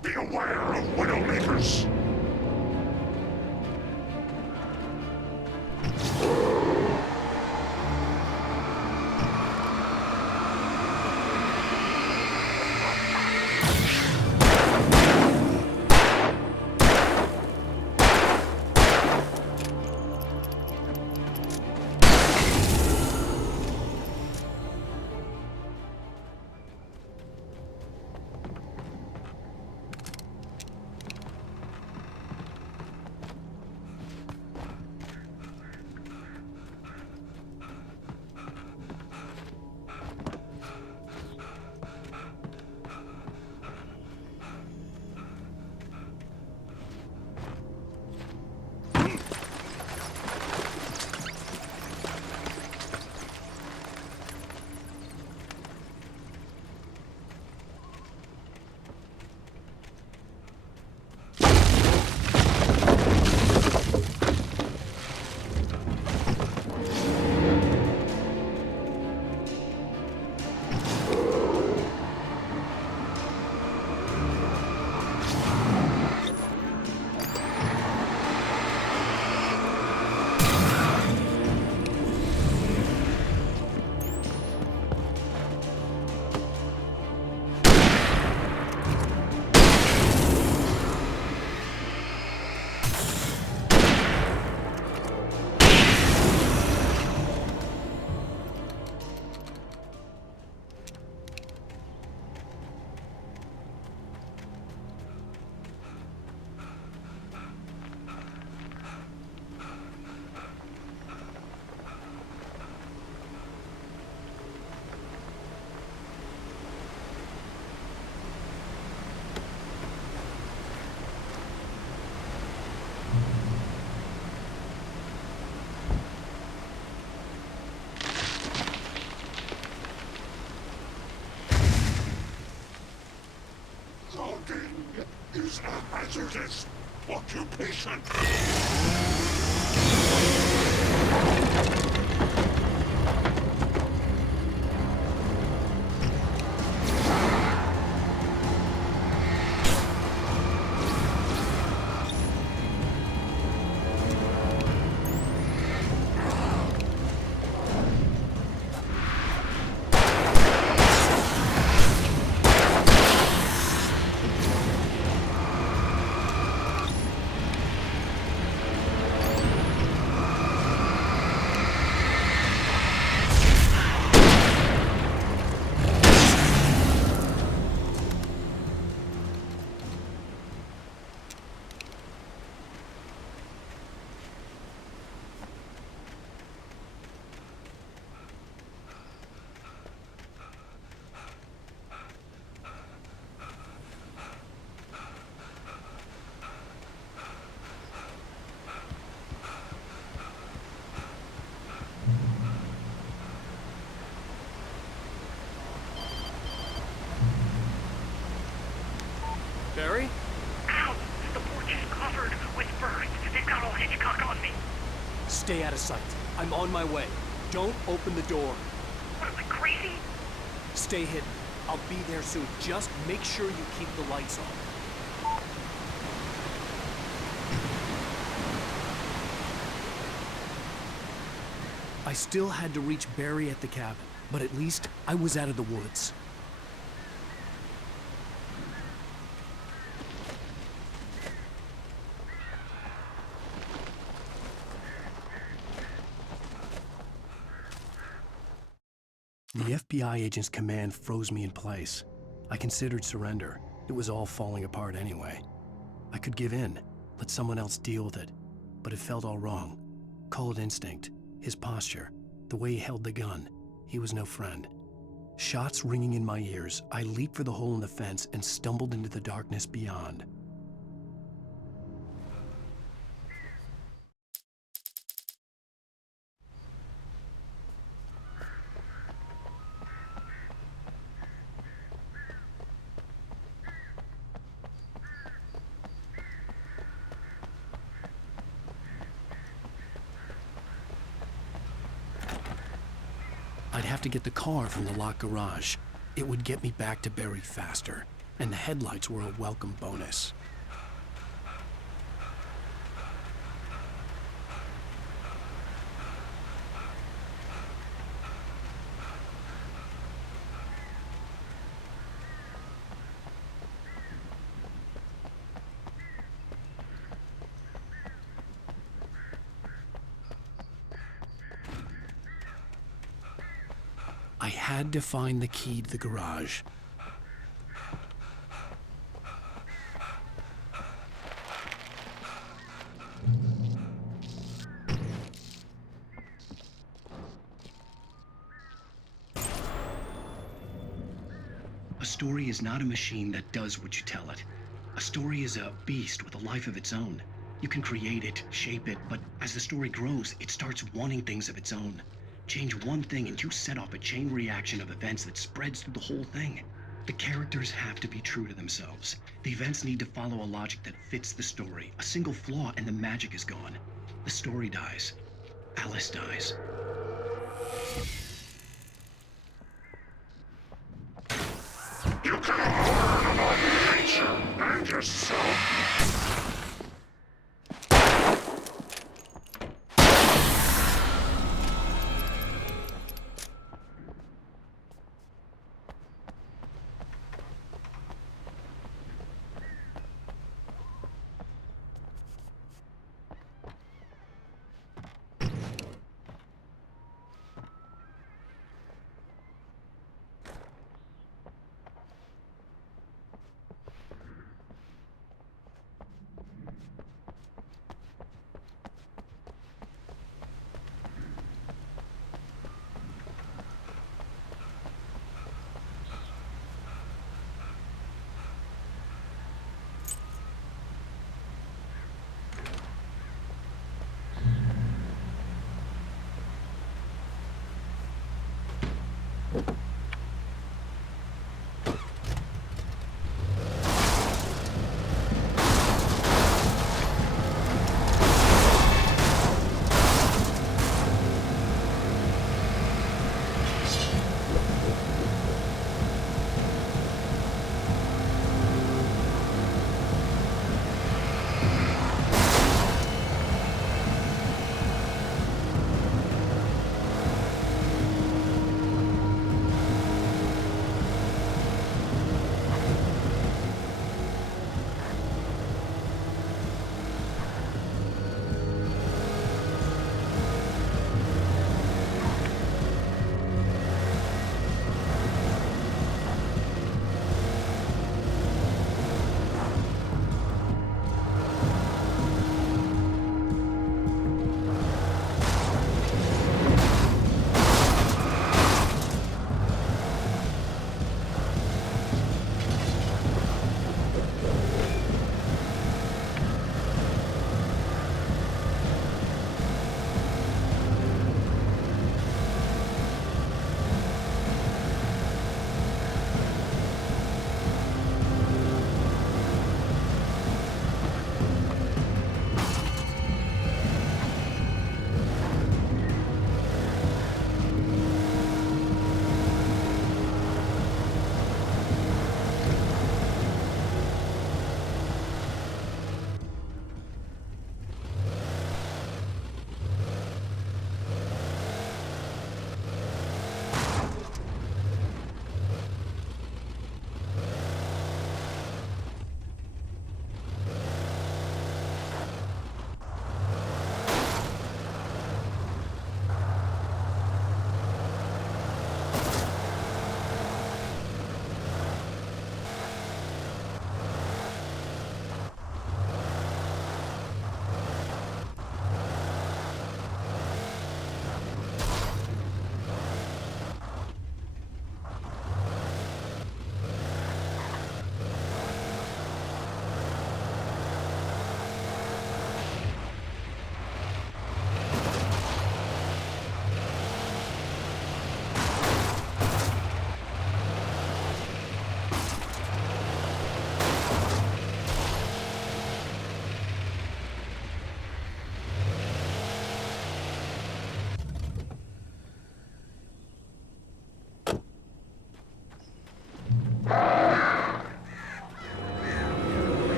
Beware of Widowmakers! Is a hazardous occupation. Stay out of sight. I'm on my way. Don't open the door. What, am I crazy? Stay hidden. I'll be there soon. Just make sure you keep the lights on. I still had to reach Barry at the cabin, but at least I was out of the woods. The FBI agent's command froze me in place. I considered surrender. It was all falling apart anyway. I could give in, let someone else deal with it, but it felt all wrong. Call it instinct, his posture, the way he held the gun. He was no friend. Shots ringing in my ears, I leaped for the hole in the fence and stumbled into the darkness beyond. I'd have to get the car from the locked garage. It would get me back to Barry faster, and the headlights were a welcome bonus. I had to find the key to the garage. A story is not a machine that does what you tell it. A story is a beast with a life of its own. You can create it, shape it, but as the story grows, it starts wanting things of its own. Change one thing and you set off a chain reaction of events that spreads through the whole thing. The characters have to be true to themselves. The events need to follow a logic that fits the story. A single flaw and the magic is gone. The story dies. Alice dies. You cannot learn about nature and yourself.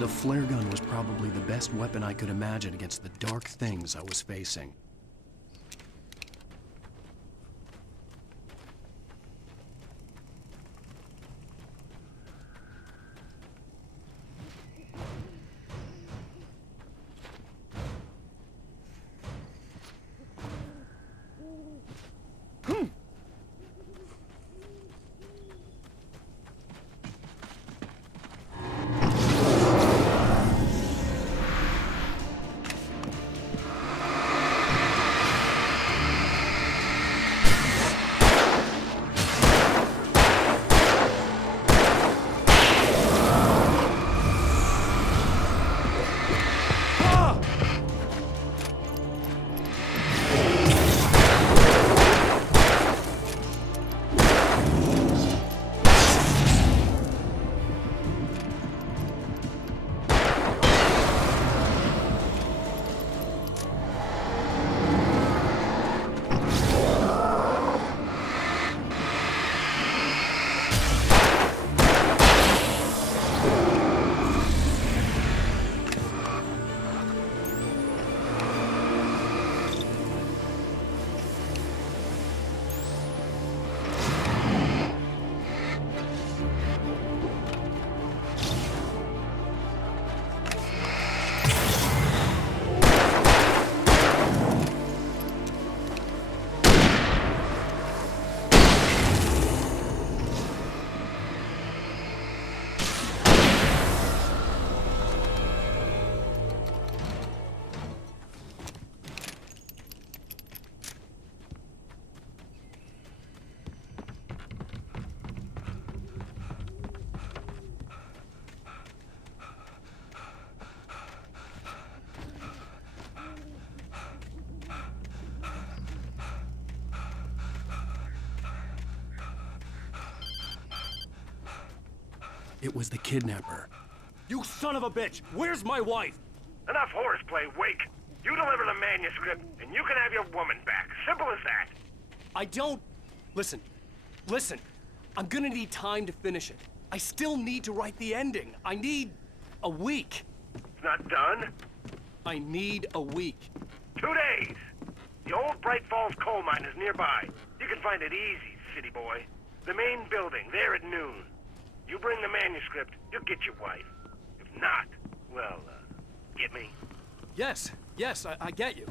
The flare gun was probably the best weapon I could imagine against the dark things I was facing. It was the kidnapper. You son of a bitch! Where's my wife? Enough horseplay, Wake. You deliver the manuscript, and you can have your woman back. Simple as that. I don't... Listen. I'm gonna need time to finish it. I still need to write the ending. I need a week. It's not done? I need a week. 2 days. The old Bright Falls coal mine is nearby. You can find it easy, city boy. The main building, there at noon. You bring the manuscript, you'll get your wife. If not, well, get me? Yes, I get you.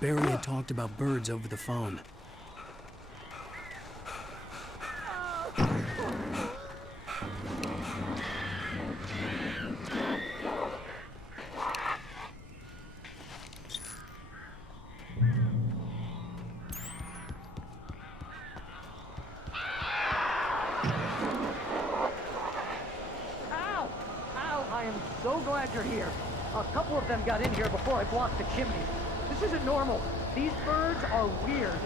Barry had talked about birds over the phone. I am so glad you're here. A couple of them got in here before I blocked the chimney. This isn't normal. These birds are weird.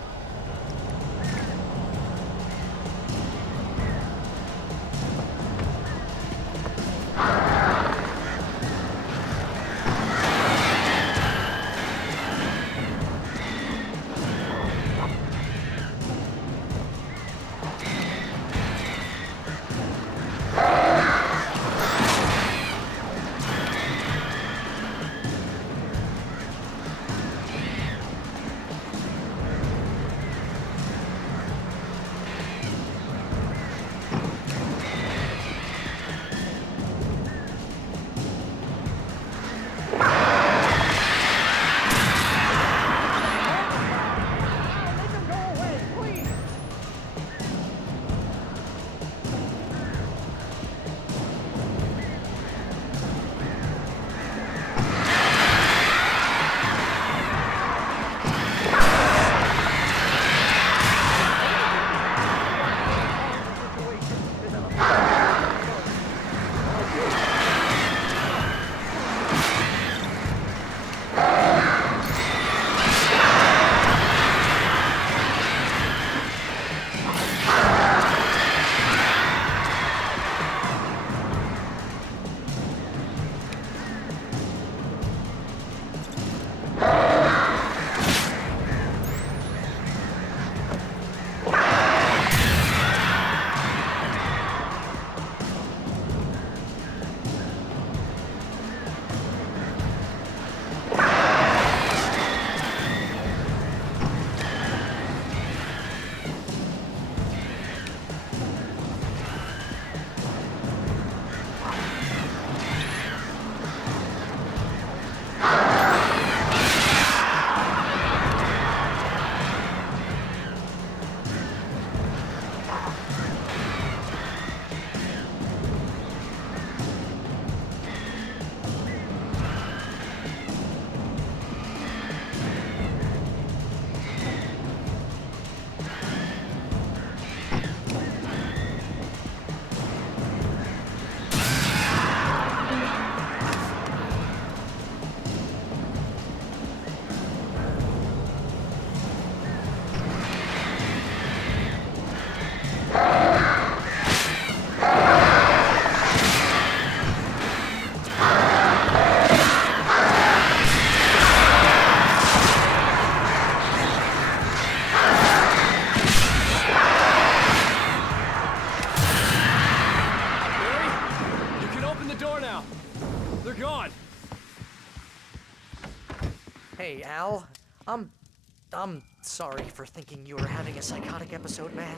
I'm sorry for thinking you were having a psychotic episode, man.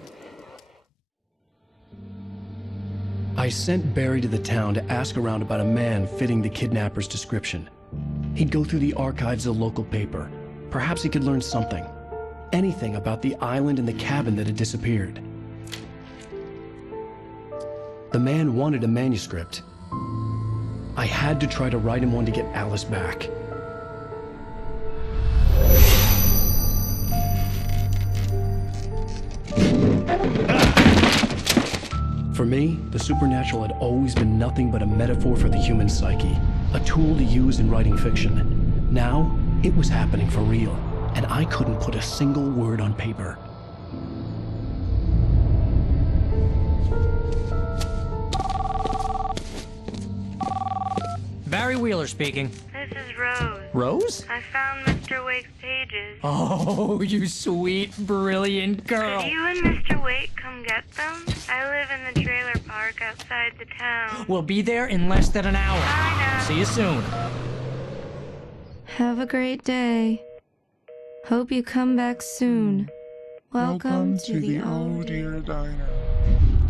I sent Barry to the town to ask around about a man fitting the kidnapper's description. He'd go through the archives of the local paper. Perhaps he could learn something. Anything about the island and the cabin that had disappeared. The man wanted a manuscript. I had to try to write him one to get Alice back. For me, the supernatural had always been nothing but a metaphor for the human psyche, a tool to use in writing fiction. Now, it was happening for real, and I couldn't put a single word on paper. Barry Wheeler speaking. This is Rose. Rose? I found Mr. Wake's pages. Oh, you sweet, brilliant girl. Could you and Mr. Wake come get them? I live in the trailer park outside the town. We'll be there in less than an hour. Bye now. See you soon. Have a great day. Hope you come back soon. Welcome to the Oh Dear Diner.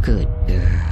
Good girl.